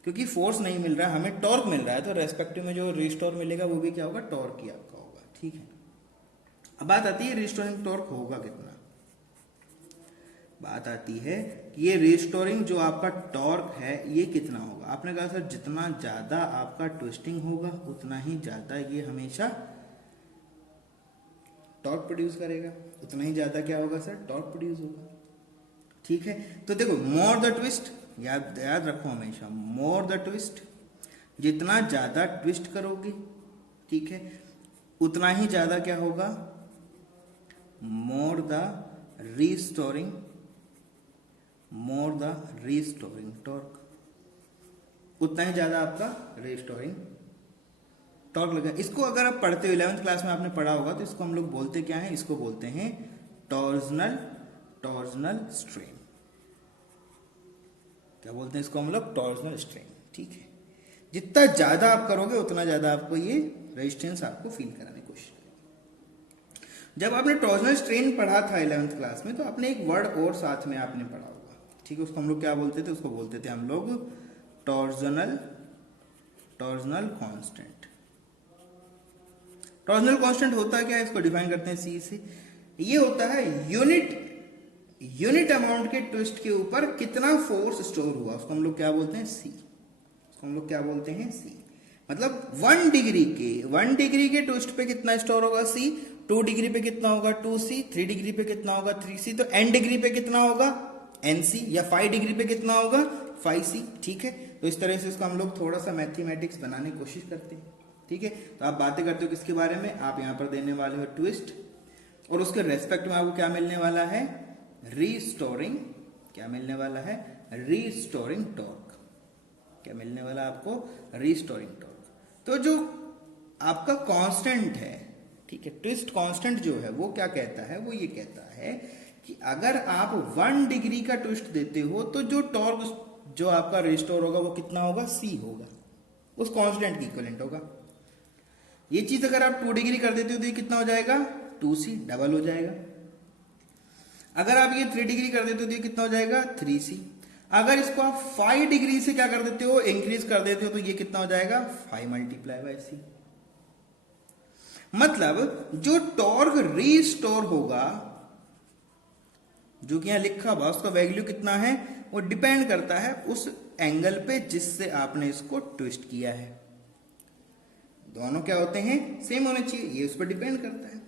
क्योंकि फोर्स नहीं मिल रहा है, हमें टॉर्क मिल रहा है, तो रेस्पेक्टिव में जो रिस्टोर मिलेगा वो भी क्या होगा, टॉर्क ही आपका होगा। ठीक है, अब बात आती है रिस्टोरिंग टॉर्क होगा कितना। बात आती है कि ये रिस्टोरिंग जो आपका टॉर्क है ये कितना होगा। आपने कहा सर जितना ज्यादा आपका ट्विस्टिंग होगा उतना ही ज्यादा ये हमेशा टॉर्क प्रोड्यूस करेगा, उतना ही ज्यादा क्या होगा सर, टॉर्क प्रोड्यूस होगा। ठीक है, तो देखो मोर द ट्विस्ट, याद रखो हमेशा, मोर द ट्विस्ट, जितना ज्यादा ट्विस्ट करोगे, ठीक है, उतना ही ज्यादा क्या होगा, मोर द रिस्टोरिंग टॉर्क, उतना ही ज्यादा आपका रिस्टोरिंग टॉर्क लगा। इसको अगर आप पढ़ते हो 11th क्लास में आपने पढ़ा होगा, तो इसको हम लोग बोलते क्या है, इसको बोलते हैं टॉर्जनल स्ट्रेन। क्या बोलते हैं इसको हम लोग, टॉर्जनल स्ट्रेन। ठीक है, जितना ज्यादा आप करोगे उतना ज्यादा आपको ये रेजिस्टेंस आपको फील कराने की कोशिश करेंगे। जब आपने टॉर्जनल स्ट्रेन पढ़ा था 11th क्लास में, तो आपने एक वर्ड और साथ में आपने पढ़ा होगा, ठीक है, उसको हम लोग क्या बोलते थे, उसको बोलते थे हम लोग टॉर्जनल कांस्टेंट। टॉर्जनल कांस्टेंट होता है क्या, इसको डिफाइन करते हैं सी से। ये होता है यूनिट अमाउंट के ट्विस्ट के ऊपर कितना फोर्स स्टोर हुआ, उसको हम लोग क्या बोलते हैं, सी। उसको हम लोग क्या बोलते हैं, सी। मतलब 1 डिग्री के ट्विस्ट पे कितना स्टोर होगा, सी। 2 डिग्री पे कितना होगा, 2c। 3 डिग्री पे कितना होगा, 3c। तो n डिग्री पे कितना होगा, nc। या 5 डिग्री पे कितना होगा, 5c। ठीक है, तो इस तरह से इसको हम लोग थोड़ा सा मैथमेटिक्स बनाने की कोशिश करते हैं। ठीक है, तो आप बातें करते हो किसके बारे में, आप यहाँ पर देने वाले हो ट्विस्ट, और उसके रेस्पेक्ट में आपको क्या मिलने वाला है, रीस्टोरिंग। क्या मिलने वाला है, रीस्टोरिंग टॉर्क। क्या मिलने वाला आपको, रीस्टोरिंग टॉर्क। तो जो आपका कांस्टेंट है, ठीक है, ट्विस्ट कांस्टेंट जो है वो क्या कहता है, वो ये कहता है कि अगर आप 1 डिग्री का ट्विस्ट देते हो तो जो टॉर्क जो आपका रिस्टोर होगा वो कितना होगा, सी होगा, उस कांस्टेंट की इक्विवेलेंट होगा। ये चीज अगर आप 2 डिग्री कर देते हो तो ये कितना हो जाएगा, 2c, डबल हो जाएगा। अगर आप ये 3 डिग्री कर देते हो तो ये कितना हो जाएगा, 3c। अगर इसको आप 5 डिग्री से क्या कर देते हो, इंक्रीज कर देते हो, तो ये कितना हो जाएगा, 5 मल्टीप्लाई बाय c। मतलब जो टॉर्क रीस्टोर होगा, जो कि यहां लिखा हुआ, उसका वैल्यू कितना है, वो डिपेंड करता है उस एंगल पे जिससे आपने इसको ट्विस्ट किया है। दोनों क्या होते हैं, सेम होने चाहिए, ये उस पर डिपेंड करता है।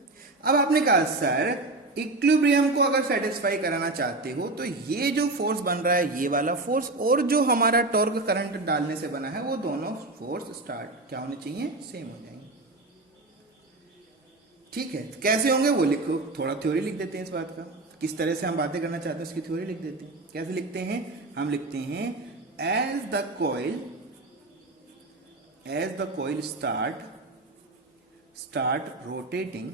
अब आपने कहा सर इक्विलिब्रियम को अगर सेटिस्फाई कराना चाहते हो तो ये जो फोर्स बन रहा है, ये वाला फोर्स, और जो हमारा टॉर्क करंट डालने से बना है, वो दोनों फोर्स स्टार्ट क्या होने चाहिए, सेम हो जाएंगे। ठीक है, कैसे होंगे वो लिखो, थोड़ा थ्योरी लिख देते हैं इस बात का, किस तरह से हम बातें करना चाहते हैं उसकी थ्योरी लिख देते हैं। कैसे लिखते हैं, हम लिखते हैं as the coil start rotating,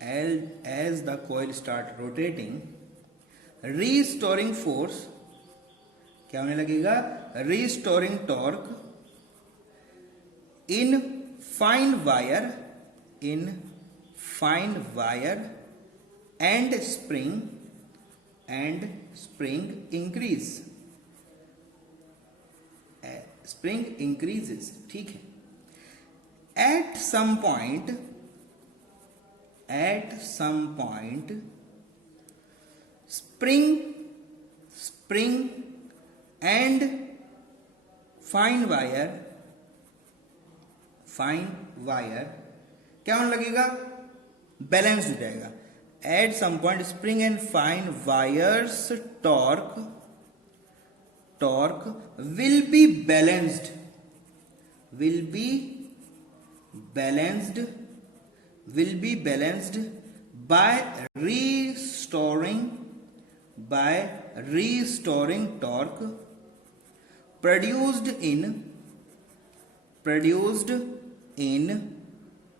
as the coil start rotating, restoring force क्या होने लगेगा, restoring torque in fine wire and spring increases। ठीक है, at some point spring and fine wire क्या होने लगेगा, बैलेंस हो जाएगा। At some point spring and fine wires torque will be balanced by restoring torque produced in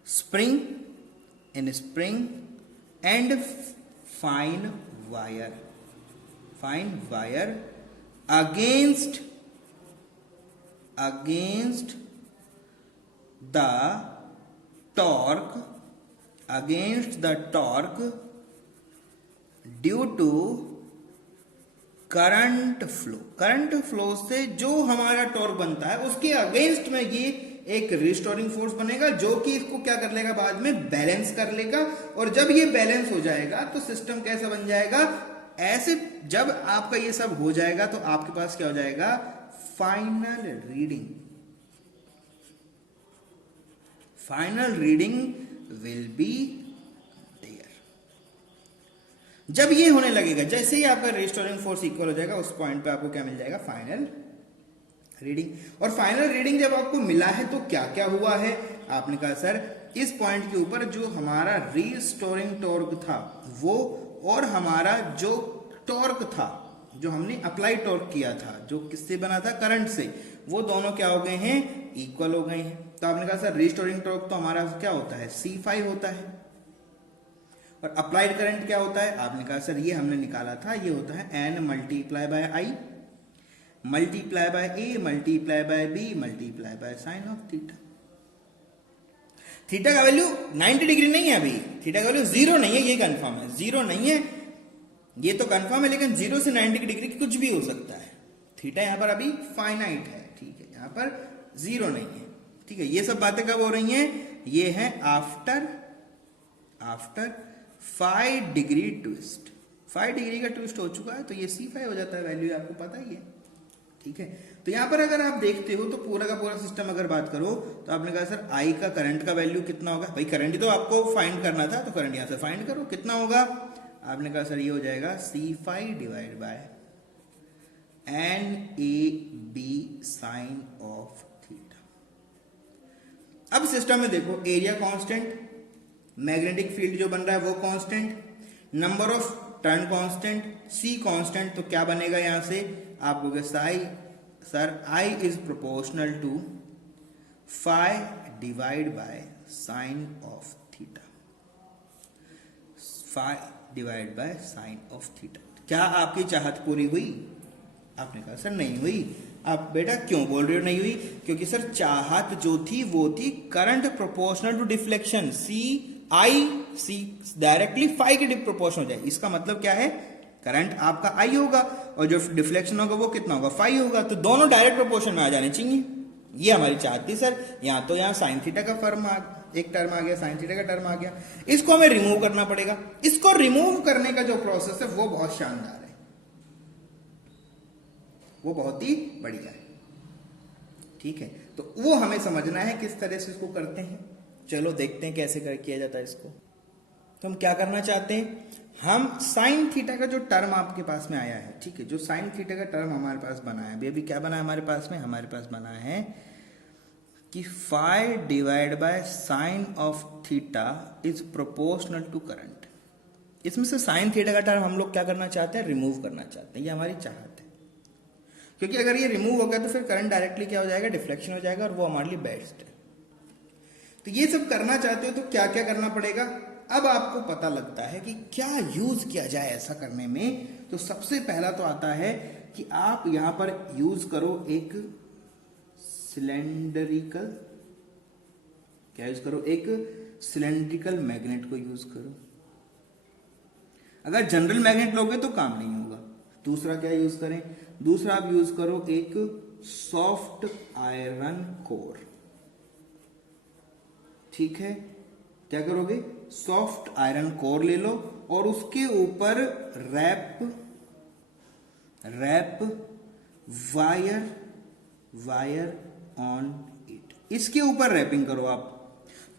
spring and fine wire against the torque due to current flow से जो हमारा टॉर्क बनता है उसके अगेंस्ट में ये एक रिस्टोरिंग फोर्स बनेगा, जो कि इसको क्या कर लेगा, बाद में बैलेंस कर लेगा। और जब ये बैलेंस हो जाएगा तो सिस्टम कैसा बन जाएगा, ऐसे जब आपका ये सब हो जाएगा तो आपके पास क्या हो जाएगा, final reading will be there. जब ये होने लगेगा, जैसे ही आपका रिस्टोरिंग फोर्स इक्वल हो जाएगा, उस पॉइंट पे आपको क्या मिल जाएगा, फाइनल रीडिंग। और फाइनल रीडिंग जब आपको मिला है तो क्या क्या हुआ है, आपने कहा सर इस पॉइंट के ऊपर जो हमारा रिस्टोरिंग टॉर्क था वो, और हमारा जो टॉर्क था जो हमने अप्लाई टॉर्क किया था, जो किससे बना था, करंट से, वो दोनों क्या हो गए हैं, इक्वल हो गए हैं। तो आपने कहा सर रिस्टोरिंग टॉर्क तो हमारा क्या होता है, C5 होता है, और अप्लाइड करंट क्या होता है, आपने कहा सर ये हमने निकाला था, ये होता है N × I। Multiply by A multiply by B multiply by sine of theta. Theta का वैल्यू 90 डिग्री नहीं है, अभी थीटा का वैल्यू 0 नहीं है, ये कंफर्म है, 0 नहीं है, ये तो कंफर्म है, लेकिन 0 से 90 डिग्री की कुछ भी हो सकता है। थीटा यहां पर अभी फाइनाइट है, ठीक है, यहां पर 0 नहीं है, ठीक है। ये सब बातें कब हो रही हैं? ये है आफ्टर 5 डिग्री ट्विस्ट। 5 डिग्री का ट्विस्ट हो चुका है तो ये C5 हो जाता है, वैल्यू आपको पता ही है, ठीक है। तो यहां पर अगर आप देखते हो तो पूरा का पूरा सिस्टम अगर बात करो तो आपने कहा सर आई का करंट का वैल्यू कितना होगा? भाई करंट ही तो आपको फाइंड करना था, तो करंट यहां से फाइंड करो, कितना होगा? आपने कहा सर ये हो जाएगा C5 divide by NAB sine of theta. अब सिस्टम में देखो, एरिया कांस्टेंट, मैग्नेटिक फील्ड जो बन रहा है वो constant, number of turn constant, C constant, तो क्या बनेगा यहां से? आप कहोगे sir I is proportional to phi divide by sine of theta, phi divide by sine of theta. क्या आपकी चाहत पूरी हुई? आपने कहा सर नहीं हुई। आप बेटा क्यों बोल रहे हो नहीं हुई? क्योंकि सर चाहत जो थी वो थी करंट प्रोपोर्शनल टू डिफ्लेक्शन, सी डायरेक्टली फाई के प्रोपोर्शनल हो जाए। इसका मतलब क्या है? करंट आपका आई होगा और जो डिफ्लेक्शन होगा वो कितना होगा? फाई होगा, तो दोनों डायरेक्ट प्रोपोर्शन में आ जाने चाहिए। ये हमारी चाहत थी सर। यहां तो यहां साइन थीटा का फर्म एक टर्म आ गया, साइन थीटा का टर्म आ गया, इसको हमें रिमूव करना पड़ेगा। इसको रिमूव करने का जो प्रोसेस है वो बहुत शानदार है, वो बहुत ही बढ़िया है, ठीक है। तो वो हमें समझना है किस तरह से इसको करते हैं। चलो देखते हैं कैसे किया जाता है इसको। तो हम क्या करना चाहते हैं? हम साइन थीटा का जो टर्म आपके पास में आया है, ठीक है, जो साइन थीटा का टर्म हमारे पास बना है, अभी क्या बना है हमारे पास में? हमारे पास बना है कि phi divide by sine of theta is proportional to current. इसमें से साइन थीटा का टर्म हम लोग क्या करना चाहते हैं? रिमूव करना चाहते हैं। ये हमारी चाहत है, क्योंकि अगर ये रिमूव हो गया तो फिर करंट डायरेक्टली क्या हो जाएगा? डिफ्लेक्शन हो जाएगा, और वो हमारे लिए बेस्ट है। तो ये सब करना चाहते हो तो क्या क्या करना पड़ेगा? अब आपको पता लगता है कि क्या यूज किया जाए ऐसा करने में। तो सबसे पहला तो आता है कि आप यहां पर यूज करो एक सिलेंडरिकल, क्या यूज करो? एक सिलेंड्रिकल मैग्नेट को यूज करो। अगर जनरल मैग्नेट लोगे तो काम नहीं होगा। दूसरा क्या यूज करें? दूसरा आप यूज करो एक सॉफ्ट आयरन कोर, ठीक है। क्या करोगे? सॉफ्ट आयरन कोर ले लो और उसके ऊपर रैप वायर ऑन इट, इसके ऊपर रैपिंग करो आप।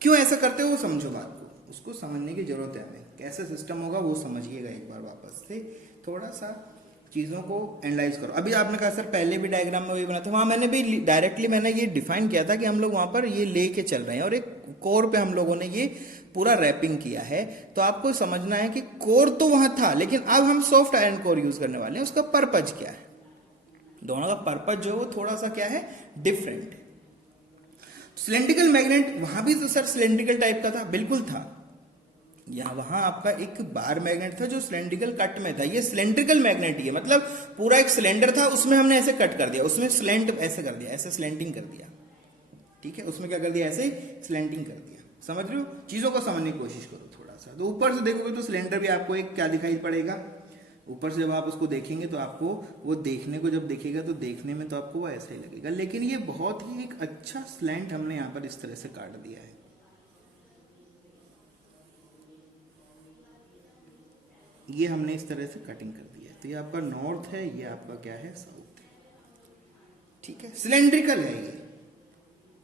क्यों ऐसा करते हो वो समझो बात को, उसको समझने की जरूरत है हमें। कैसे सिस्टम होगा वो समझिएगा एक बार वापस से, थोड़ा सा चीजों को एनालाइज करो। अभी आपने कहा सर पहले भी डायग्राम में वही बना था, वहां मैंने भी डायरेक्टली मैंने ये डिफाइन किया था कि हम लोग वहां पर ये लेके चल रहे हैं और एक कोर पे हम लोगों ने ये पूरा रैपिंग किया है। तो आपको समझना है कि कोर तो वहां था, लेकिन अब हम सॉफ्ट आयरन कोर यूज करने वाले हैं। उसका पर्पज क्या है? दोनों का पर्पज जो है वो थोड़ा सा क्या है? डिफरेंट है। सिलेंड्रिकल मैग्नेट वहां भी तो सर सिलेंड्रिकल टाइप का था, बिल्कुल था। यहाँ वहां आपका एक बार मैग्नेट था जो सिलेंड्रिकल कट में था। ये सिलेंड्रिकल मैग्नेट ही है, मतलब पूरा एक सिलेंडर था, उसमें हमने ऐसे कट कर दिया, उसमें स्लेंट ऐसे कर दिया, ऐसे स्लेंटिंग कर दिया, ठीक है। उसमें क्या कर दिया? ऐसे स्लेंटिंग कर दिया। समझ रहे हो? चीजों को समझने की कोशिश करो थोड़ा सा। तो ऊपर से देखोगे तो सिलेंडर भी आपको एक क्या दिखाई पड़ेगा? ऊपर से जब आप उसको देखेंगे तो आपको वो देखने को जब देखेगा तो देखने में तो आपको वो ऐसा ही लगेगा, लेकिन ये बहुत ही एक अच्छा स्लैंट हमने यहाँ पर इस तरह से काट दिया है। ये हमने इस तरह से कटिंग कर दिया है। तो ये आपका नॉर्थ है, ये आपका क्या है? साउथ है, ठीक है। सिलेंड्रिकल है ये,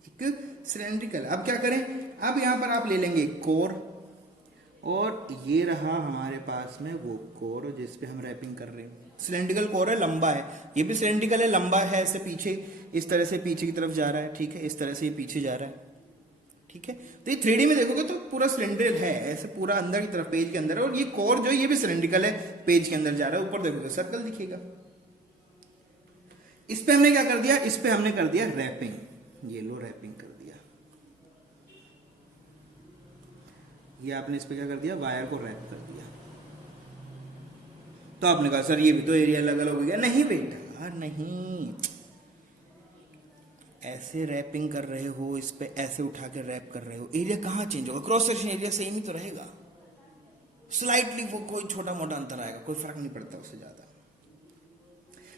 एक सिलेंड्रिकल। अब क्या करें? अब यहां पर आप ले लेंगे कोर, और ये रहा हमारे पास में वो कोर जिस पे हम रैपिंग कर रहे हैं। सिलेंड्रिकल कोर है, लंबा है, ये भी सिलेंड्रिकल है, लंबा है, ऐसे पीछे इस तरह से पीछे की तरफ जा रहा है, ठीक है। इस तरह से ये पीछे जा रहा है, ठीक है। तो ये 3D में देखोगे तो पूरा सिलेंडर है, ऐसे पूरा अंदर की तरफ पेज के अंदर है। और ये कोर जो है ये भी सिलेंड्रिकल है, पेज के अंदर जा रहा है। ऊपर देखोगे सर्कल दिखेगा। इस पे हमने क्या कर दिया? इस पे हमने कर दिया रैपिंग, ये लो रैपिंग कर दिया। ये आपने इस पे क्या कर दिया? वायर को रैप कर दिया। तो आपने कहा सर ये भी तो एरिया अलग अलग हो गया। नहीं बेटा, यार नहीं, ऐसे रैपिंग कर रहे हो, इस पे ऐसे उठा के रैप कर रहे हो, एरिया कहाँ चेंज होगा? क्रॉस सेक्शन एरिया सेम ही तो रहेगा, स्लाइटली वो कोई छोटा मोटा अंतर आएगा, कोई फर्क नहीं पड़ता उससे ज्यादा।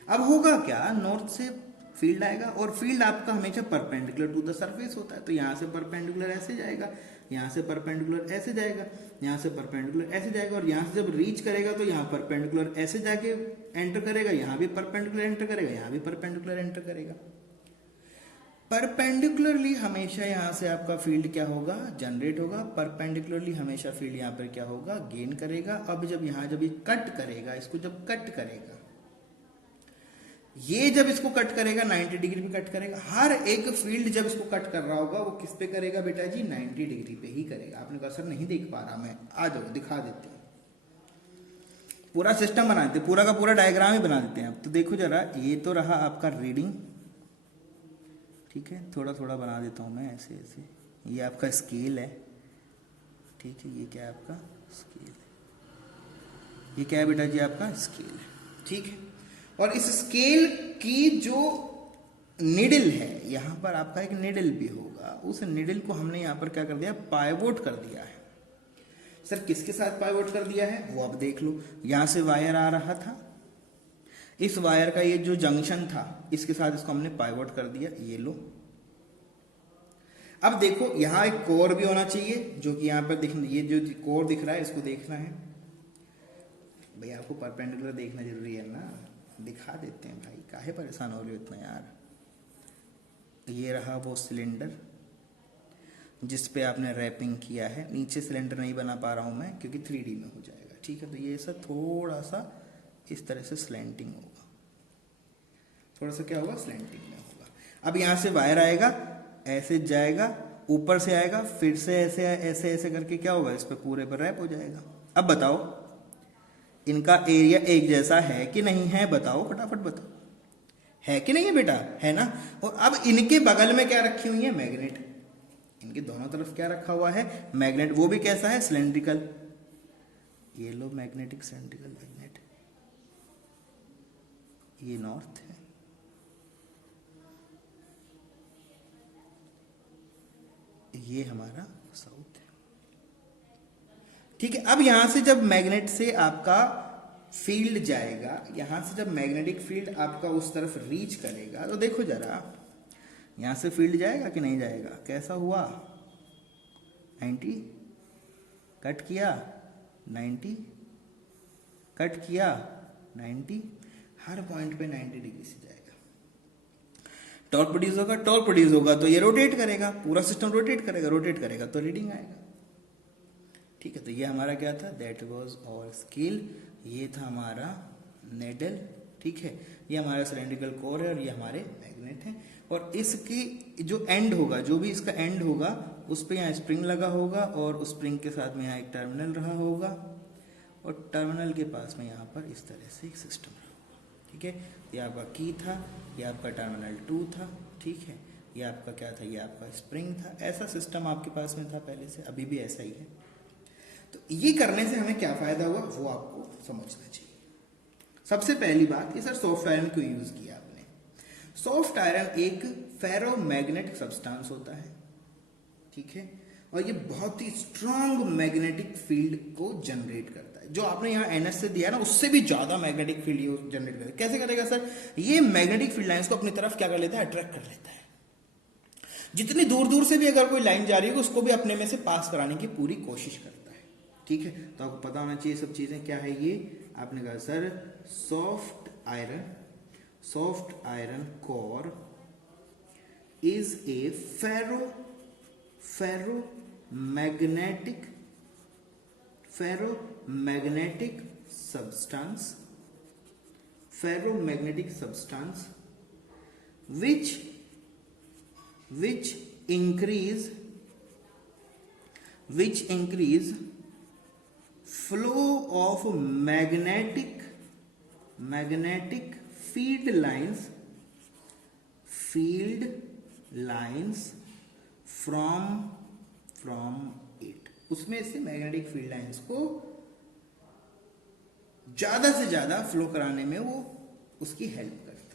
अब होगा क्या, नॉर्थ से फील्ड आएगा और फील्ड आपका हमेशा परपेंडिकुलर टू द सरफेस होता है, तो यहाँ से परपेंडिकुलर ऐसे जाएगा, यहाँ से परपेंडिकुलर ऐसे जाएगा, यहाँ से परपेंडिकुलर ऐसे जाएगा, और यहाँ से जब रीच करेगा तो यहाँ परपेंडिकुलर ऐसे जाके एंटर करेगा, यहाँ भी परपेंडिकुलर एंटर करेगा, यहाँ भी परपेंडिकुलर एंटर करेगा। परपेंडिकुलरली हमेशा यहाँ से आपका फील्ड क्या होगा, जनरेट होगा। परपेंडिकुलरली हमेशा फील्ड यहाँ पर क्या होगा, गेन करेगा। अब जब यहाँ जब ये कट करेगा, इसको जब कट करेगा, ये जब इसको कट करेगा 90 डिग्री पे कट करेगा। हर एक फील्ड जब इसको कट कर रहा होगा वो किस पे करेगा बेटा जी, 90 डिग्री पे ही करेगा। आपने कहा सर नहीं देख पा रहा मैं, आ जाओ दिखा देते हैं, पूरा सिस्टम बना देते, पूरा का पूरा डायग्राम ही बना देते हैं। अब तो देखो जरा, ये तो रहा आपका रीडिंग, ठीक है, थोड़ा थोड़ा बना देता हूं मैं ऐसे ऐसे। ये आपका स्केल है, ठीक है, ये क्या है आपका स्केल है, ये क्या है बेटा जी आपका स्केल है, ठीक है। और इस स्केल की जो निडल है, यहां पर आपका एक निडल भी होगा, उस निडल को हमने यहां पर क्या कर दिया, पाइवोट कर दिया है। सर किसके साथ पाइवोट कर दिया है वो अब देख लो। यहां से वायर आ रहा था, इस वायर का ये जो जंक्शन था इसके साथ इसको हमने पाइवोट कर दिया, ये लो। अब देखो यहां एक कोर भी होना चाहिए, जो कि यहां पर दिख, ये जो कोर दिख रहा है इसको देखना है भाई, आपको परपेंडिकुलर देखना जरूरी है ना, दिखा देते हैं भाई, काहे परेशान हो रहे हो इतना यार। ये रहा वो सिलेंडर जिस पे आपने रैपिंग किया है, नीचे सिलेंडर नहीं बना पा रहा हूं मैं क्योंकि 3D में हो जाएगा, ठीक है। तो ये सब थोड़ा सा इस तरह से स्लैंटिंग होगा, थोड़ा सा क्या होगा, स्लैंटिंग में होगा। अब यहां से वायर आएगा, ऐसे जाएगा, ऊपर से आएगा, फिर से ऐसे ऐसे ऐसे करके क्या होगा, इस पे पूरे पर रैप हो जाएगा। अब बताओ इनका एरिया एक जैसा है कि नहीं है, बताओ फटाफट बताओ, है कि नहीं है बेटा, है ना। और अब इनके बगल में क्या रखी हुई है, मैग्नेट, इनके दोनों तरफ क्या रखा हुआ है, मैग्नेट, वो भी कैसा है, सिलेंड्रिकल। ये लो मैग्नेटिक सिलेंड्रिकल मैग्नेट, ये नॉर्थ है, ये हमारा साउथ है, ठीक है। अब यहां से जब मैग्नेट से आपका फील्ड जाएगा, यहां से जब मैग्नेटिक फील्ड आपका उस तरफ रीच करेगा, तो देखो जरा यहां से फील्ड जाएगा कि नहीं जाएगा, कैसा हुआ, 90 कट किया, 90 कट किया, 90, हर पॉइंट पे 90 डिग्री से जाएगा। टॉर्क प्रोड्यूस होगा, टॉर्क प्रोड्यूस होगा तो ये रोटेट करेगा, पूरा सिस्टम रोटेट करेगा, रोटेट करेगा तो रीडिंग आएगा, ठीक है। तो ये हमारा क्या था, दैट वाज आवर स्केल, ये था हमारा नेडल, ठीक है। ये हमारा सिलेंड्रिकल कोर है और ये हमारे मैग्नेट हैं। और इसकी जो एंड होगा, जो भी इसका एंड होगा, उस पर यहाँ स्प्रिंग लगा होगा और उस स्प्रिंग के साथ में यहाँ एक टर्मिनल रहा होगा और टर्मिनल के पास में यहाँ पर इस तरह से एक सिस्टम रहा होगा, ठीक है। ये आपका की था, ये आपका टर्मिनल 2 था, ठीक है। ये आपका क्या था, ये आपका स्प्रिंग था। ऐसा सिस्टम आपके पास में था पहले से, अभी भी ऐसा ही है। तो ये करने से हमें क्या फायदा हुआ वो आपको समझना चाहिए। सबसे पहली बात, ये सर सॉफ्ट आयरन क्यों यूज किया आपने। सॉफ्ट आयरन एक फेरोमैग्नेटिक सब्सटेंस होता है, ठीक है, और ये बहुत ही स्ट्रांग मैग्नेटिक फील्ड को जनरेट करता है। जो आपने यहाँ एनएस से दिया ना, उससे भी ज्यादा मैग्नेटिक फील्ड ये जनरेट करेगा। कैसे करेगा सर, ये मैग्नेटिक फील्ड लाइंस को अपनी तरफ क्या कर लेता है, अट्रैक्ट कर लेता है। जितनी दूर दूर से भी अगर कोई लाइन जा रही है उसको भी अपने में से पास कराने की पूरी कोशिश करता है, ठीक है। तो आपको पता होना चाहिए सब चीजें क्या है। ये आपने कहा sir soft iron core is a ferromagnetic substance which increase flow of magnetic field lines from it। उसमें से मैग्नेटिक फील्ड लाइंस को ज्यादा से ज्यादा फ्लो कराने में वो उसकी हेल्प करता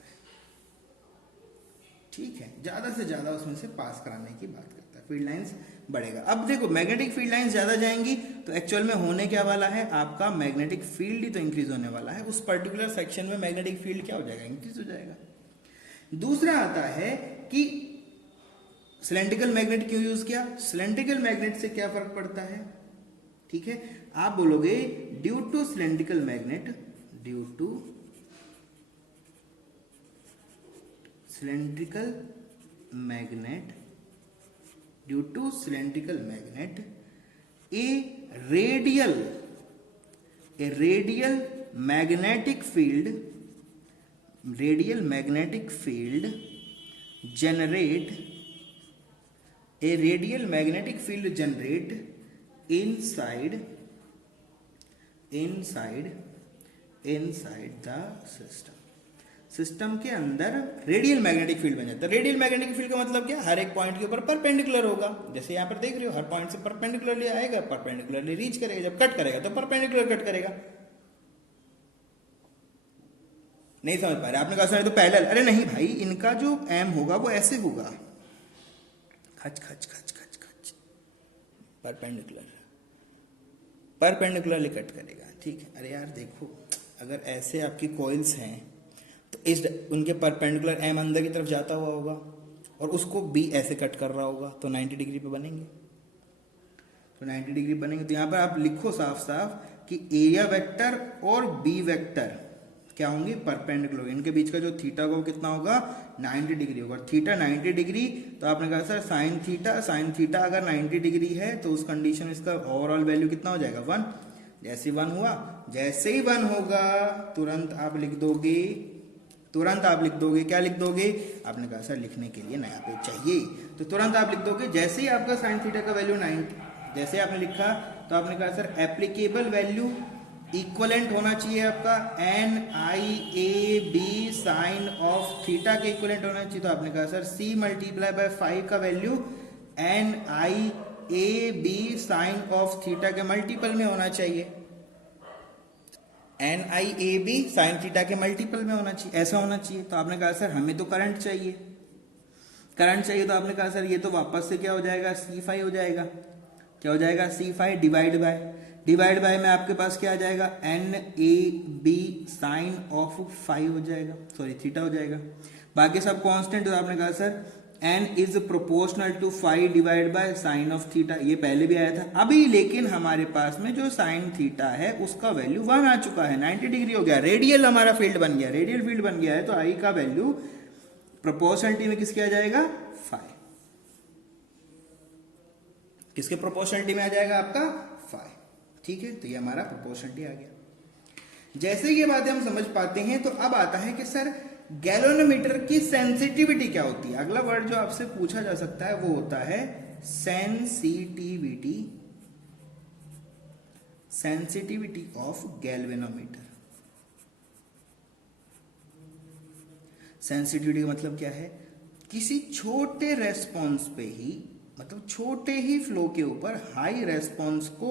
ठीक है, ज्यादा से ज्यादा उसमें से पास कराने की बात करता है, फील्ड लाइंस बढ़ेगा। अब देखो मैग्नेटिक फील्ड लाइंस ज्यादा जाएंगी तो एक्चुअल में होने क्या वाला है, आपका मैग्नेटिक फील्ड ही तो इंक्रीज होने वाला है, उस पर्टिकुलर सेक्शन में मैग्नेटिक फील्ड क्या हो जाएगा, इंक्रीज हो जाएगा। दूसरा आता है कि सिलेंड्रिकल मैग्नेट क्यों यूज किया, सिलेंड्रिकल मैग्नेट से क्या फर्क पड़ता है, ठीक है, आप बोलोगे due to cylindrical magnet, due to cylindrical magnet, due to cylindrical magnet A radial magnetic field, radial magnetic field generate a radial magnetic field generate inside the system के अंदर रेडियल मैग्नेटिक फील्ड बन जाता है। रेडियल मैग्नेटिक फील्ड का मतलब क्या, हर एक पॉइंट के ऊपर परपेंडिकुलर होगा, जैसे यहां पर देख रहे हो हर पॉइंट से परपेंडिकुलरली आएगा, परपेंडिकुलरली रीच करेगा, जब कट करेगा तो परपेंडिकुलर कट करेगा। नहीं समझ पा रहे, आपने कहा सर तो पैरेलल, अरे नहीं भाई, इनका जो एम होगा वो ऐसे होगा, खच खच खच खच खच, परपेंडिकुलरली कट करेगा, ठीक है। अरे यार देखो, अगर ऐसे आपकी कॉइल्स हैं तो इस उनके परपेंडिकुलर एम अंदर की तरफ जाता हुआ होगा और उसको बी ऐसे कट कर रहा होगा तो 90 डिग्री पे बनेंगे, तो 90 डिग्री बनेंगे। तो यहां पर आप लिखो साफ साफ कि एरिया वेक्टर और बी वेक्टर क्या होंगे, परपेंडिकुलर। इनके बीच का जो थीटा होगा वो कितना होगा, 90 डिग्री होगा। थीटा 90 डिग्री, तो आपने कहा सर साइन थीटा अगर 90 डिग्री है तो उस कंडीशन में इसका ओवरऑल वैल्यू कितना हो जाएगा, 1। जैसे 1 हुआ, जैसे ही 1 होगा तुरंत आप लिख दोगे, क्या लिख दोगे, आपने कहा सर लिखने के लिए नया पेज चाहिए, तो तुरंत आप लिख दोगे जैसे ही आपका साइन थीटा का वैल्यू 90, जैसे आपने लिखा तो आपने कहा सर एप्लीकेबल वैल्यू इक्वलेंट होना चाहिए आपका NIAB साइन ऑफ थीटा के इक्वलेंट होना चाहिए, तो आपने कहा सर C मल्टीप्लाई बाय 5 का value NIAB sine of theta के मल्टीपल में होना चाहिए, NIAB साइन थीटा के मल्टीपल में होना चाहिए, ऐसा होना चाहिए। तो आपने कहा सर हमें तो करंट चाहिए, तो आपने कहा सर ये तो वापस से क्या हो जाएगा, C5 हो जाएगा, क्या हो जाएगा, C5 डिवाइड बाय में आपके पास क्या आ जाएगा, NAB साइन ऑफ 5 हो जाएगा, सॉरी थीटा हो जाएगा। बाकी सब कांस्टेंट, तो आपने कहा sir n is proportional to 5 divide by sine of theta, ये पहले भी आया था अभी, लेकिन हमारे पास में जो साइन थीटा है उसका वैल्यू 1 आ चुका है, 90 डिग्री हो गया, रेडियल हमारा फील्ड बन गया, रेडियल फील्ड बन गया है, तो आई का वैल्यू प्रोपोर्शनलिटी में किसके आ जाएगा, 5, किसके प्रोपोर्शनलिटी में आ जाएगा आपका 5, ठीक है। तो ये हमारा प्रोपोर्शनलिटी आ गया। जैसे ये बातें हम समझ पाते हैं तो अब आता है कि सर गैल्वेनोमीटर की सेंसिटिविटी क्या होती है। अगला वर्ड जो आपसे पूछा जा सकता है वो होता है sensitivity, sensitivity of galvanometer. Sensitivity का मतलब क्या है, किसी छोटे रेस्पॉन्स पे ही, मतलब छोटे ही फ्लो के ऊपर हाई रेस्पॉन्स को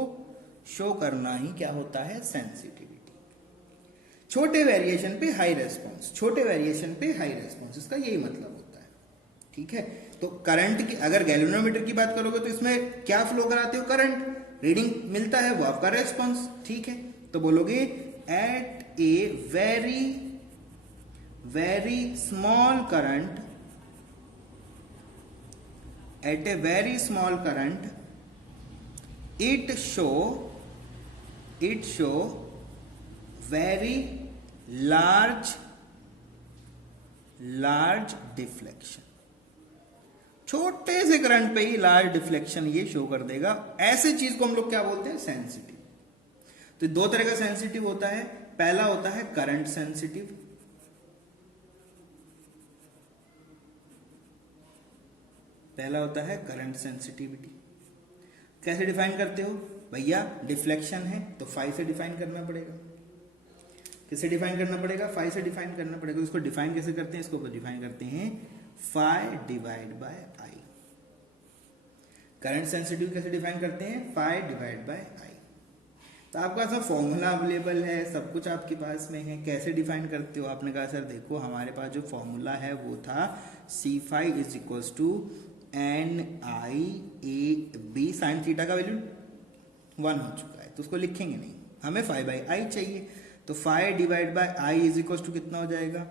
शो करना ही क्या होता है, सेंसिटिविटी। छोटे वेरिएशन पे हाई रेस्पॉन्स, छोटे वेरिएशन पे हाई रेस्पॉन्स, इसका यही मतलब होता है, ठीक है। तो करंट की, अगर गैल्वेनोमीटर की बात करोगे तो इसमें क्या फ्लो कराते हो, करंट, रीडिंग मिलता है वो आपका रेस्पॉन्स, ठीक है। तो बोलोगे at a very small current, at a very small current it show very large deflection, छोटे से करंट पे ही लार्ज डिफ्लेक्शन ये शो कर देगा, ऐसे चीज को हम लोग क्या बोलते हैं, सेंसिटिव। तो दो तरह का सेंसिटिव होता है, पहला होता है करंट सेंसिटिव, पहला होता है करंट सेंसिटिविटी। कैसे डिफाइन करते हो भैया, डिफ्लेक्शन है तो 5 से डिफाइन करना पड़ेगा, किससे डिफाइन करना पड़ेगा, 5 से डिफाइन करना पड़ेगा। इसको डिफाइन कैसे करते हैं, इसको डिफाइन करते हैं 5 डिवाइड बाय आई। करंट सेंसिटिव कैसे डिफाइन करते हैं, 5 डिवाइड बाय आई। तो आपके पास में फॉर्मूला अवेलेबल है, सब कुछ आपके पास में है। कैसे डिफाइन करते हो? आपने कहा सर देखो हमारे पास जो फॉर्मूला है वो था C5 is equals to NIAB sine theta का वैल्यू 1 हो चुका है तो उसको लिखेंगे नहीं, हमें 5/i चाहिए। तो 5 divide by i is equals to कितना हो जाएगा?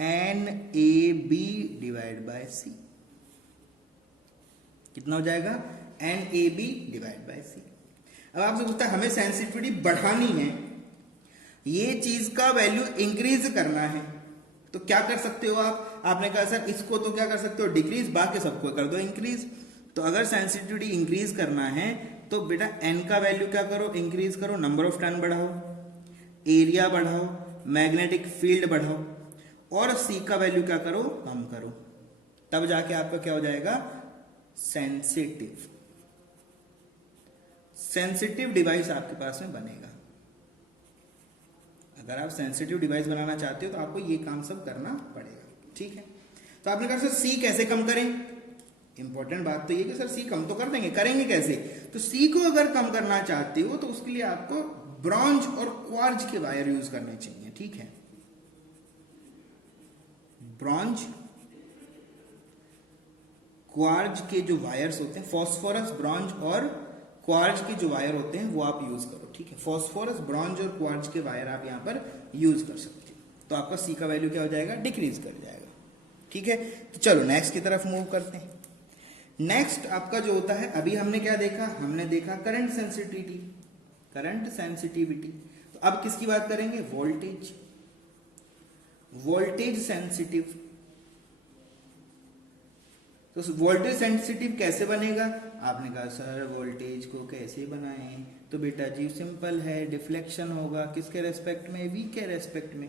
NAB divide by C। कितना हो जाएगा? NAB divide by C। अब आपसे पूछता है हमें सेंसिटिविटी बढ़ानी है, ये चीज का वैल्यू इंक्रीज करना है, तो क्या कर सकते हो आप? आपने कहा सर इसको तो क्या कर सकते हो डिक्रीज, बाकी सबको कर दो इंक्रीज। तो अगर सेंसिटिविटी इंक्रीज करना है तो बेटा n का वैल्यू क्या करो? इंक्रीज करो, नंबर ऑफ टर्न बढ़ाओ, एरिया बढ़ाओ, मैग्नेटिक फील्ड बढ़ाओ, और C का वैल्यू क्या करो? कम करो, तब जाके आपका क्या हो जाएगा? सेंसिटिव डिवाइस आपके पास में बनेगा। अगर आप सेंसिटिव डिवाइस बनाना चाहते हो तो आपको ये काम सब करना पड़ेगा, ठीक है। तो आपने कहा सर C कैसे कम करें? इंपॉर्टेंट बात तो ये कि सर C कम तो कर देंगे, करेंगे कैसे? तो C को अगर कम करना चाहते हो तो उसके लिए आपको ब्रॉन्ज और क्वार्ज के वायर यूज करने चाहिए, ठीक है। ब्रॉन्ज क्वार्ज के जो वायर्स होते हैं, फॉस्फोरस, ब्रॉन्ज और क्वार्ज के जो वायर होते हैं वो आप यूज करो, ठीक है। फॉस्फोरस, ब्रॉन्ज और क्वार्ज के वायर आप यहां पर यूज कर सकते हो, तो आपका C का वैल्यू क्या हो जाएगा? डिक्रीज कर जाएगा, ठीक है। तो चलो नेक्स्ट की तरफ मूव करते हैं। नेक्स्ट आपका जो होता है, अभी हमने क्या देखा? हमने देखा करंट सेंसिटिविटी। तो अब किसकी बात करेंगे? Voltage sensitive. तो वोल्टेज सेंसिटिव कैसे बनेगा? आपने कहा सर वोल्टेज को कैसे बनाएं? तो बेटा जी सिंपल है, डिफ्लेक्शन होगा किसके रेस्पेक्ट में? V के रेस्पेक्ट में।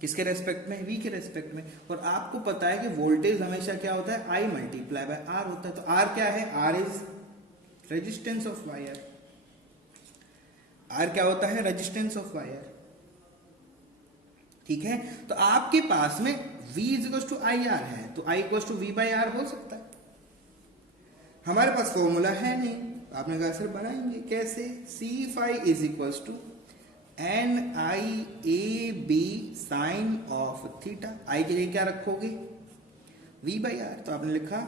किसके रेस्पेक्ट में? V के रेस्पेक्ट में। और आपको पता है कि वोल्टेज हमेशा क्या होता है? I मल्टीप्लाई बाय R होता है। तो R क्या है? R is resistance of wire. R क्या होता है? रेजिस्टेंस ऑफ वायर, ठीक है। तो आपके पास में V equal to I R है, तो I equal to V by R हो सकता है। हमारे पास फॉर्मूला है नहीं, आपने कहा सर बनाएंगे कैसे? C5 is equal to NIAB sine of theta. I के लिए क्या रखोगे? V by R. तो आपने लिखा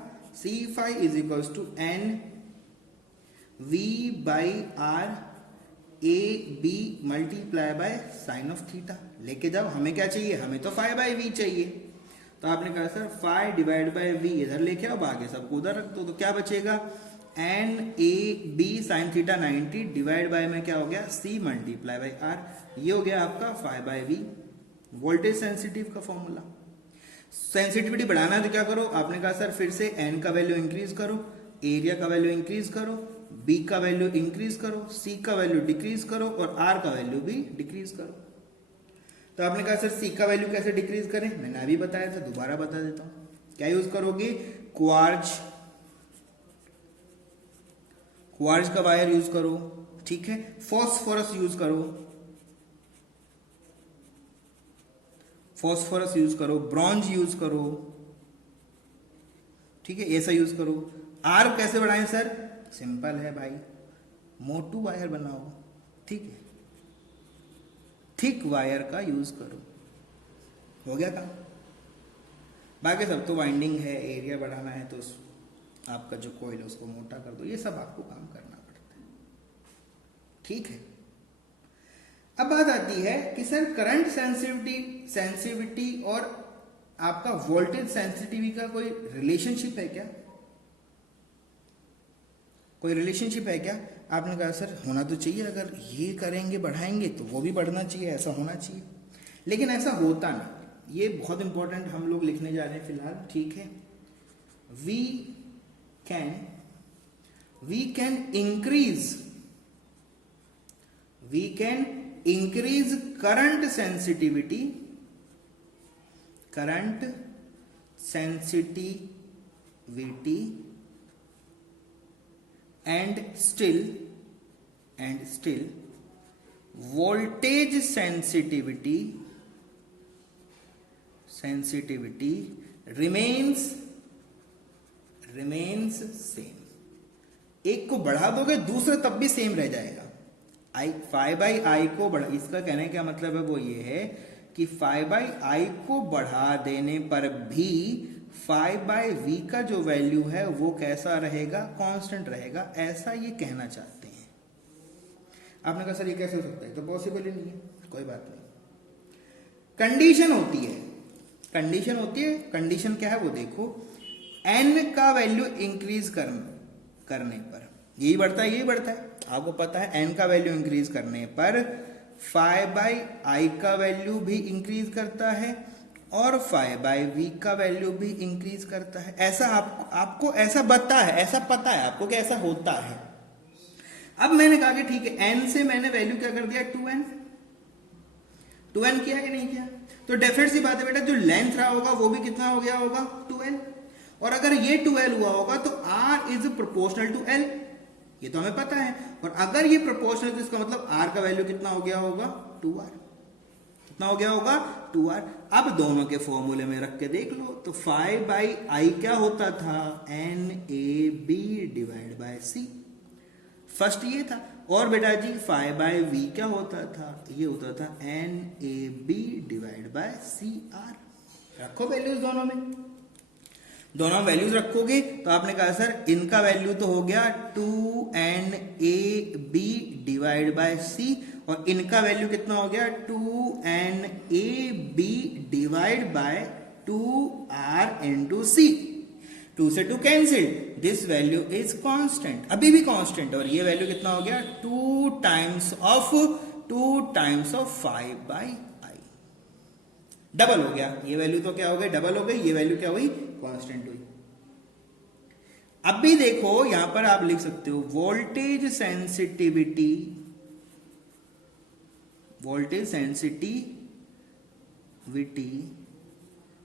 C5 is equal to NV by R AB multiply by sine of theta. लेके जाओ, हमें क्या चाहिए? हमें तो 5/V चाहिए। तो आपने कहा सर 5 डिवाइड बाय V इधर लेके आओ, बाकी सबको उधर रख दो, तो क्या बचेगा? NAB sine theta 90 divide by में क्या हो गया? C multiply by R। ये हो गया आपका 5/V, वोल्टेज सेंसिटिव का फॉर्मूला। सेंसिटिविटी बढ़ाना है तो क्या करो? आपने कहा सर फिर से N का वैल्यू इंक्रीज करो, एरिया का वैल्यू इंक्रीज करो, B का वैल्यू इंक्रीज करो, C का वैल्यू डिक्रीज करो, और R का वैल्यू भी डिक्रीज करो। तो आपने कहा सर C का वैल्यू कैसे डिक्रीज करें? मैंने अभी बताया था, दोबारा बता देता हूं। क्या यूज करोगे? क्वार्ज का वायर यूज करो, ठीक है। फॉस्फोरस यूज करो, ब्रॉन्ज यूज करो, ठीक है, ऐसा यूज करो। R कैसे बढ़ाएं सर? सिंपल है भाई, मोटू वायर बनाओ, ठीक है, थिक वायर का यूज करो, हो गया काम। बाकी सब तो वाइंडिंग है, एरिया बढ़ाना है तो आपका जो कॉइल है उसको मोटा कर दो, ये सब आपको काम करना पड़ता है, ठीक है। अब बात आती है कि सर करंट सेंसिटिविटी और आपका वोल्टेज सेंसिटिविटी का कोई रिलेशनशिप है क्या? कोई रिलेशनशिप है क्या? आपने कहा सर होना तो चाहिए, अगर ये करेंगे बढ़ाएंगे तो वो भी बढ़ना चाहिए, ऐसा होना चाहिए, लेकिन ऐसा होता नहीं। ये बहुत इंपॉर्टेंट हम लोग लिखने जा रहे हैं फिलहाल, ठीक है। We can increase current sensitivity and still voltage sensitivity remains same एक को बढ़ा दोगे दूसरा तब भी सेम रह जाएगा। आई 5/i को बढ़ा, इसका कहने का मतलब है वो ये है कि 5/i को बढ़ा देने पर भी 5/v का जो वैल्यू है वो कैसा रहेगा, कांस्टेंट रहेगा, ऐसा ये कहना चाहते हैं। आपने कहा सर ये कैसे हो सकता है, तो पॉसिबल ही नहीं है। कोई बात नहीं, कंडीशन होती है, कंडीशन होती है। कंडीशन क्या है वो देखो, n का वैल्यू इंक्रीज करने पर यही बढ़ता है, यही बढ़ता है। आपको पता है n का वैल्यू इंक्रीज करने पर 5/i का वैल्यू भी इंक्रीज करता है और 5/v का वैल्यू भी इंक्रीज करता है। ऐसा आपको ऐसा पता है, ऐसा पता है आपको कि ऐसा होता है। अब मैंने कहा कि ठीक है, n से मैंने वैल्यू क्या कर दिया, 2n किया कि नहीं किया, तो डेफिनेट सी बात है बेटा, जो लेंथ रहा होगा वो भी कितना हो गया होगा, 2n। और अगर ये 2l हुआ होगा तो r is proportional to l, ये तो हमें पता है। और अगर ये प्रोपोर्शनल तो इसका मतलब r का वैल्यू कितना हो गया होगा, 2r। कितना हो गया होगा, 2r। अब दोनों के फॉर्मूले में रख के देख लो, तो 5/i क्या होता था, NAB divide by c, first ये था। और बेटा जी 5/v क्या होता था, ये होता था NAB डिवाइड बाय CR। रखो वैल्यूज दोनों में, दोनों वैल्यूज रखोगे तो आपने कहा सर इनका वैल्यू तो हो गया 2NAB डिवाइड बाय C, और इनका वैल्यू कितना हो गया, 2NAB divide by 2R into C। 2 से 2 cancel, this value is constant, अभी भी कांस्टेंट। और ये वैल्यू कितना हो गया, 2 टाइम्स ऑफ 5/i, डबल हो गया। ये वैल्यू तो क्या हो गई, डबल हो गई, ये वैल्यू क्या हुई, कांस्टेंट हुई। अब भी देखो यहां पर आप लिख सकते हो वोल्टेज सेंसिटिविटी, वोल्टेज सेंसिटिविटी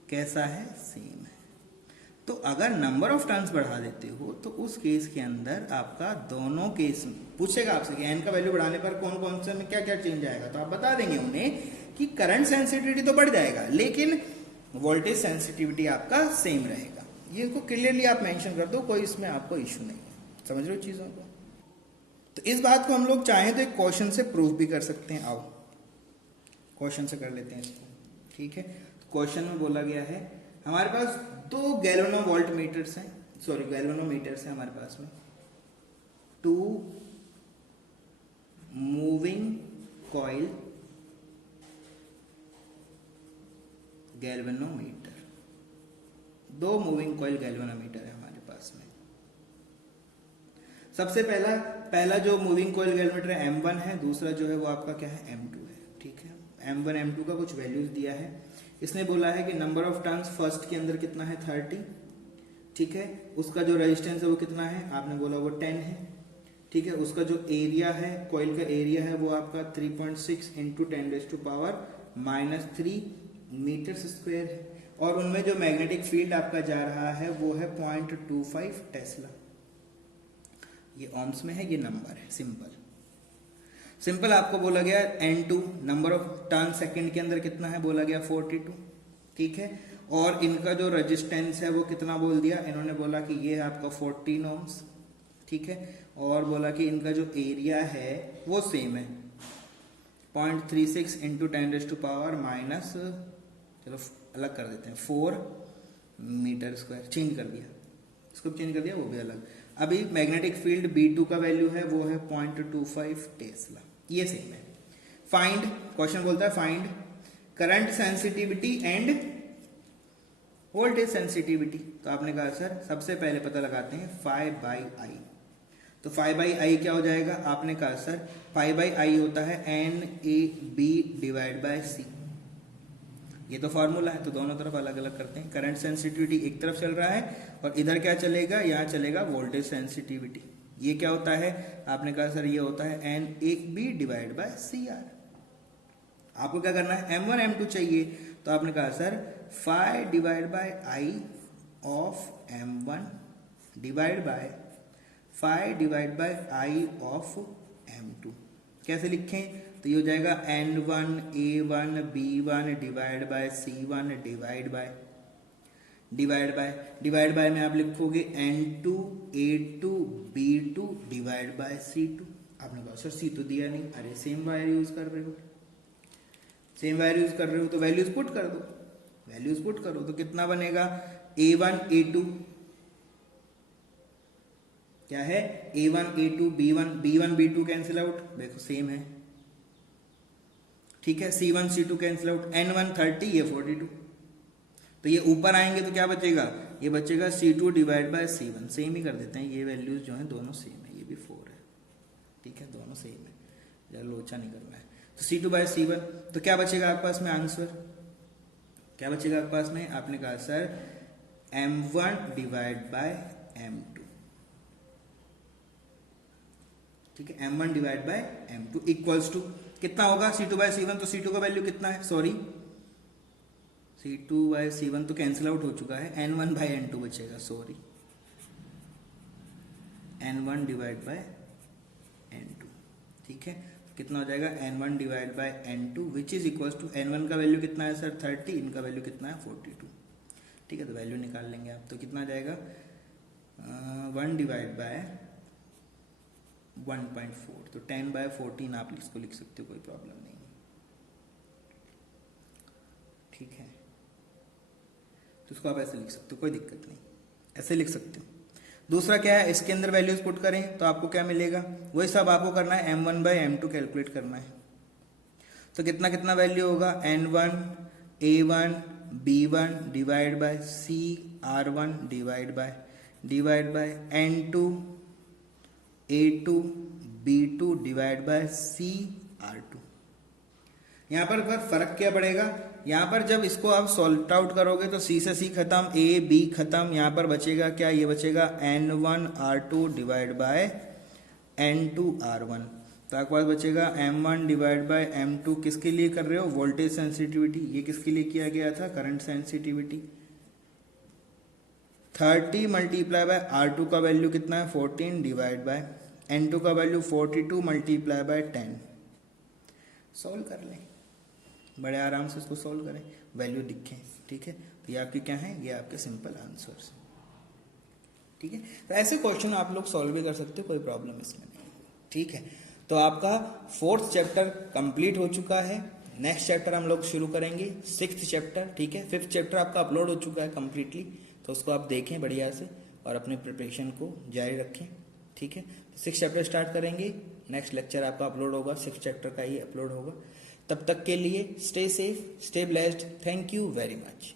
कैसा है, सेम है। तो अगर नंबर ऑफ टर्न्स बढ़ा देते हो तो उस केस के अंदर आपका दोनों केस पूछेगा आपसे कि n का वैल्यू बढ़ाने पर कौन कौन से में क्या क्या चेंज आएगा, तो आप बता देंगे उन्हें कि करंट सेंसिटिविटी तो बढ़ जाएगा लेकिन वोल्टेज सेंसिटिविटी आपका सेम रहेगा। ये को क्लियरली आप मेंशन कर दो, कोई इसमें आपको इश्यू नहीं है। समझ रहे हो चीजों को। तो इस बात को हम लोग चाहें तो एक क्वेश्चन से प्रूव भी कर सकते हैं। आओ क्वेश्चन से कर लेते हैं इसको, ठीक है। क्वेश्चन में बोला गया है हमारे पास 2 गैल्वेनोमीटर्स हैं, सॉरी गैल्वेनोमीटर्स हैं हमारे पास में, 2 moving coil galvanometer, 2 moving coil galvanometer है हमारे पास में। सबसे पहला जो मूविंग कॉइल गैल्वेनोमीटर है M1 है, दूसरा जो है वो आपका क्या है, M2 है, ठीक है। M1 M2 का कुछ वैल्यूज दिया है। इसने बोला है कि नंबर ऑफ टर्न्स फर्स्ट के अंदर कितना है, 30, ठीक है। उसका जो रेजिस्टेंस है वो कितना है, आपने बोला वो 10 है, ठीक है। उसका जो एरिया है, कॉइल का एरिया है वो आपका 3.6 इंटू 10⁻³ मीटर स्क्वायर है। और उनमें जो मैग्नेटिक फील्ड आपका जा रहा है वो है 0.25 टेस्ला। ये ओम्स में है, ये नंबर है, सिंपल आपको बोला गया N2 number of turn second के अंदर कितना है, बोला गया 42, ठीक है। और इनका जो रेजिस्टेंस है वो कितना बोल दिया इन्होंने, बोला कि ये है आपका 14 ओम्स, ठीक है। और बोला कि इनका जो एरिया है वो सेम है 0.36 इंटू 10⁻⁻, चलो अलग कर देते हैं, 4 मीटर स्क्वायर, चेंज कर दिया, इसको चेंज कर दिया, वो भी अलग। अभी मैग्नेटिक फील्ड B2 का वैल्यू है वो है 0.25 टेस्ला, ये सेम है। फाइंड, क्वेश्चन बोलता है find current sensitivity end voltage sensitivity. तो आपने कहा सर सबसे पहले पता लगाते हैं 5/i। तो 5/i क्या हो जाएगा, आपने कहा सर 5/i होता है NAB डिवाइड बाय C, ये तो फॉर्मूला है। तो दोनों तरफ अलग अलग करते हैं। करंट सेंसिटिविटी एक तरफ चल रहा है और इधर क्या चलेगा, यहाँ चलेगा वोल्टेज सेंसिटिविटी। ये क्या होता है, आपने कहा सर ये होता है NAB डिवाइड बाय CR। आपको क्या करना है, M1 M2 चाहिए, तो आपने कहा sir 5 divide by I of M1 divide by 5 divide by I of M2। कैसे लिखें, तो ये हो जाएगा N1 A1 B1 divide by C1 divide by divide by में आप लिखोगे N2 A2 B2 divide by C2। आपने कहा सर C तो दिया नहीं, अरे सेम वायर यूज कर रहे हो, सेम वायर यूज कर रहे हो तो वैल्यूज पुट कर दो, वैल्यूज पुट करो तो कितना बनेगा A1 A2 क्या है A1 A2 B1 B2 cancel out, देखो सेम है, ठीक है। C1 C2 cancel out, N1 30 ये 42, तो ये ऊपर आएंगे तो क्या बचेगा, ये बचेगा C2 divide by C1, same ही कर देते हैं, ये वैल्यूज जो है दोनों सेम है, ये भी 4 है, ठीक है, दोनों सेम है, ज़्यादा लोचा नहीं करना है। तो C2 बाय C1, तो क्या बचेगा आपके पास में आंसर, क्या बचेगा आपके पास में, आपने कहा sir M1 divide by M2, ठीक है, M1 divide by M2 equals to कितना होगा C2 बाय C1, तो C2 का वैल्यू कितना है, सॉरी C2 बाय C1 तो कैंसिल आउट हो चुका है, N1 बाय N2 बचेगा, sorry N1 divide by N2, ठीक है, कितना हो जाएगा N1 divide by N2 which is equals to N1 का वैल्यू कितना है सर 30, इनका वैल्यू कितना है 42, ठीक है, तो वैल्यू निकाल लेंगे आप, तो कितना जाएगा 1 डिवाइड बाय 1.4, तो 10 बाय 14 आप इसको लिख सकते हो, कोई प्रॉब्लम नहीं, ठीक है, तो इसको आप ऐसे लिख सकते हो, कोई दिक्कत नहीं, ऐसे लिख सकते हो। दूसरा क्या है, इसके अंदर वैल्यूज पुट करें तो आपको क्या मिलेगा, वही सब आपको करना है, M1 बाय M2 कैलकुलेट करना है, तो कितना कितना वैल्यू होगा N1 A1 B1 divide by C R1 divide by N2 A2 B2 divide by C R2। यहाँ पर फर्क क्या पड़ेगा, यहाँ पर जब इसको आप सॉल्व आउट करोगे तो C से C खत्म, A B खत्म, यहाँ पर बचेगा क्या, ये बचेगा N1 R2 divide by N2 R1, तो आपके पास बचेगा M1 डिवाइड बाय M2, किसके लिए कर रहे हो, वोल्टेज सेंसिटिविटी, ये किसके लिए किया गया था, current sensitivity. 30 multiply by R2 का वैल्यू कितना है 14 डिवाइड बाय N2 का वैल्यू 42 मल्टीप्लाई बाय 10, सॉल्व कर लें, बड़े आराम से इसको सॉल्व करें, वैल्यू दिखें, ठीक है, तो ये आपके क्या है, ये आपके सिंपल आंसर्स, ठीक है। तो ऐसे क्वेश्चन आप लोग सॉल्व भी कर सकते हो, कोई प्रॉब्लम इसमें नहीं, ठीक है। तो आपका 4th चैप्टर कंप्लीट हो चुका है, नेक्स्ट चैप्टर हम लोग शुरू करेंगे 6th चैप्टर, ठीक है। 5th चैप्टर आपका अपलोड हो चुका है कंप्लीटली, तो उसको आप देखें बढ़िया से और अपने प्रिपरेशन को जारी रखें, ठीक है। तो 6th चैप्टर स्टार्ट करेंगे, नेक्स्ट लेक्चर आपका अपलोड होगा 6th चैप्टर का ही अपलोड होगा। तब तक के लिए stay safe, stay blessed, thank you very much.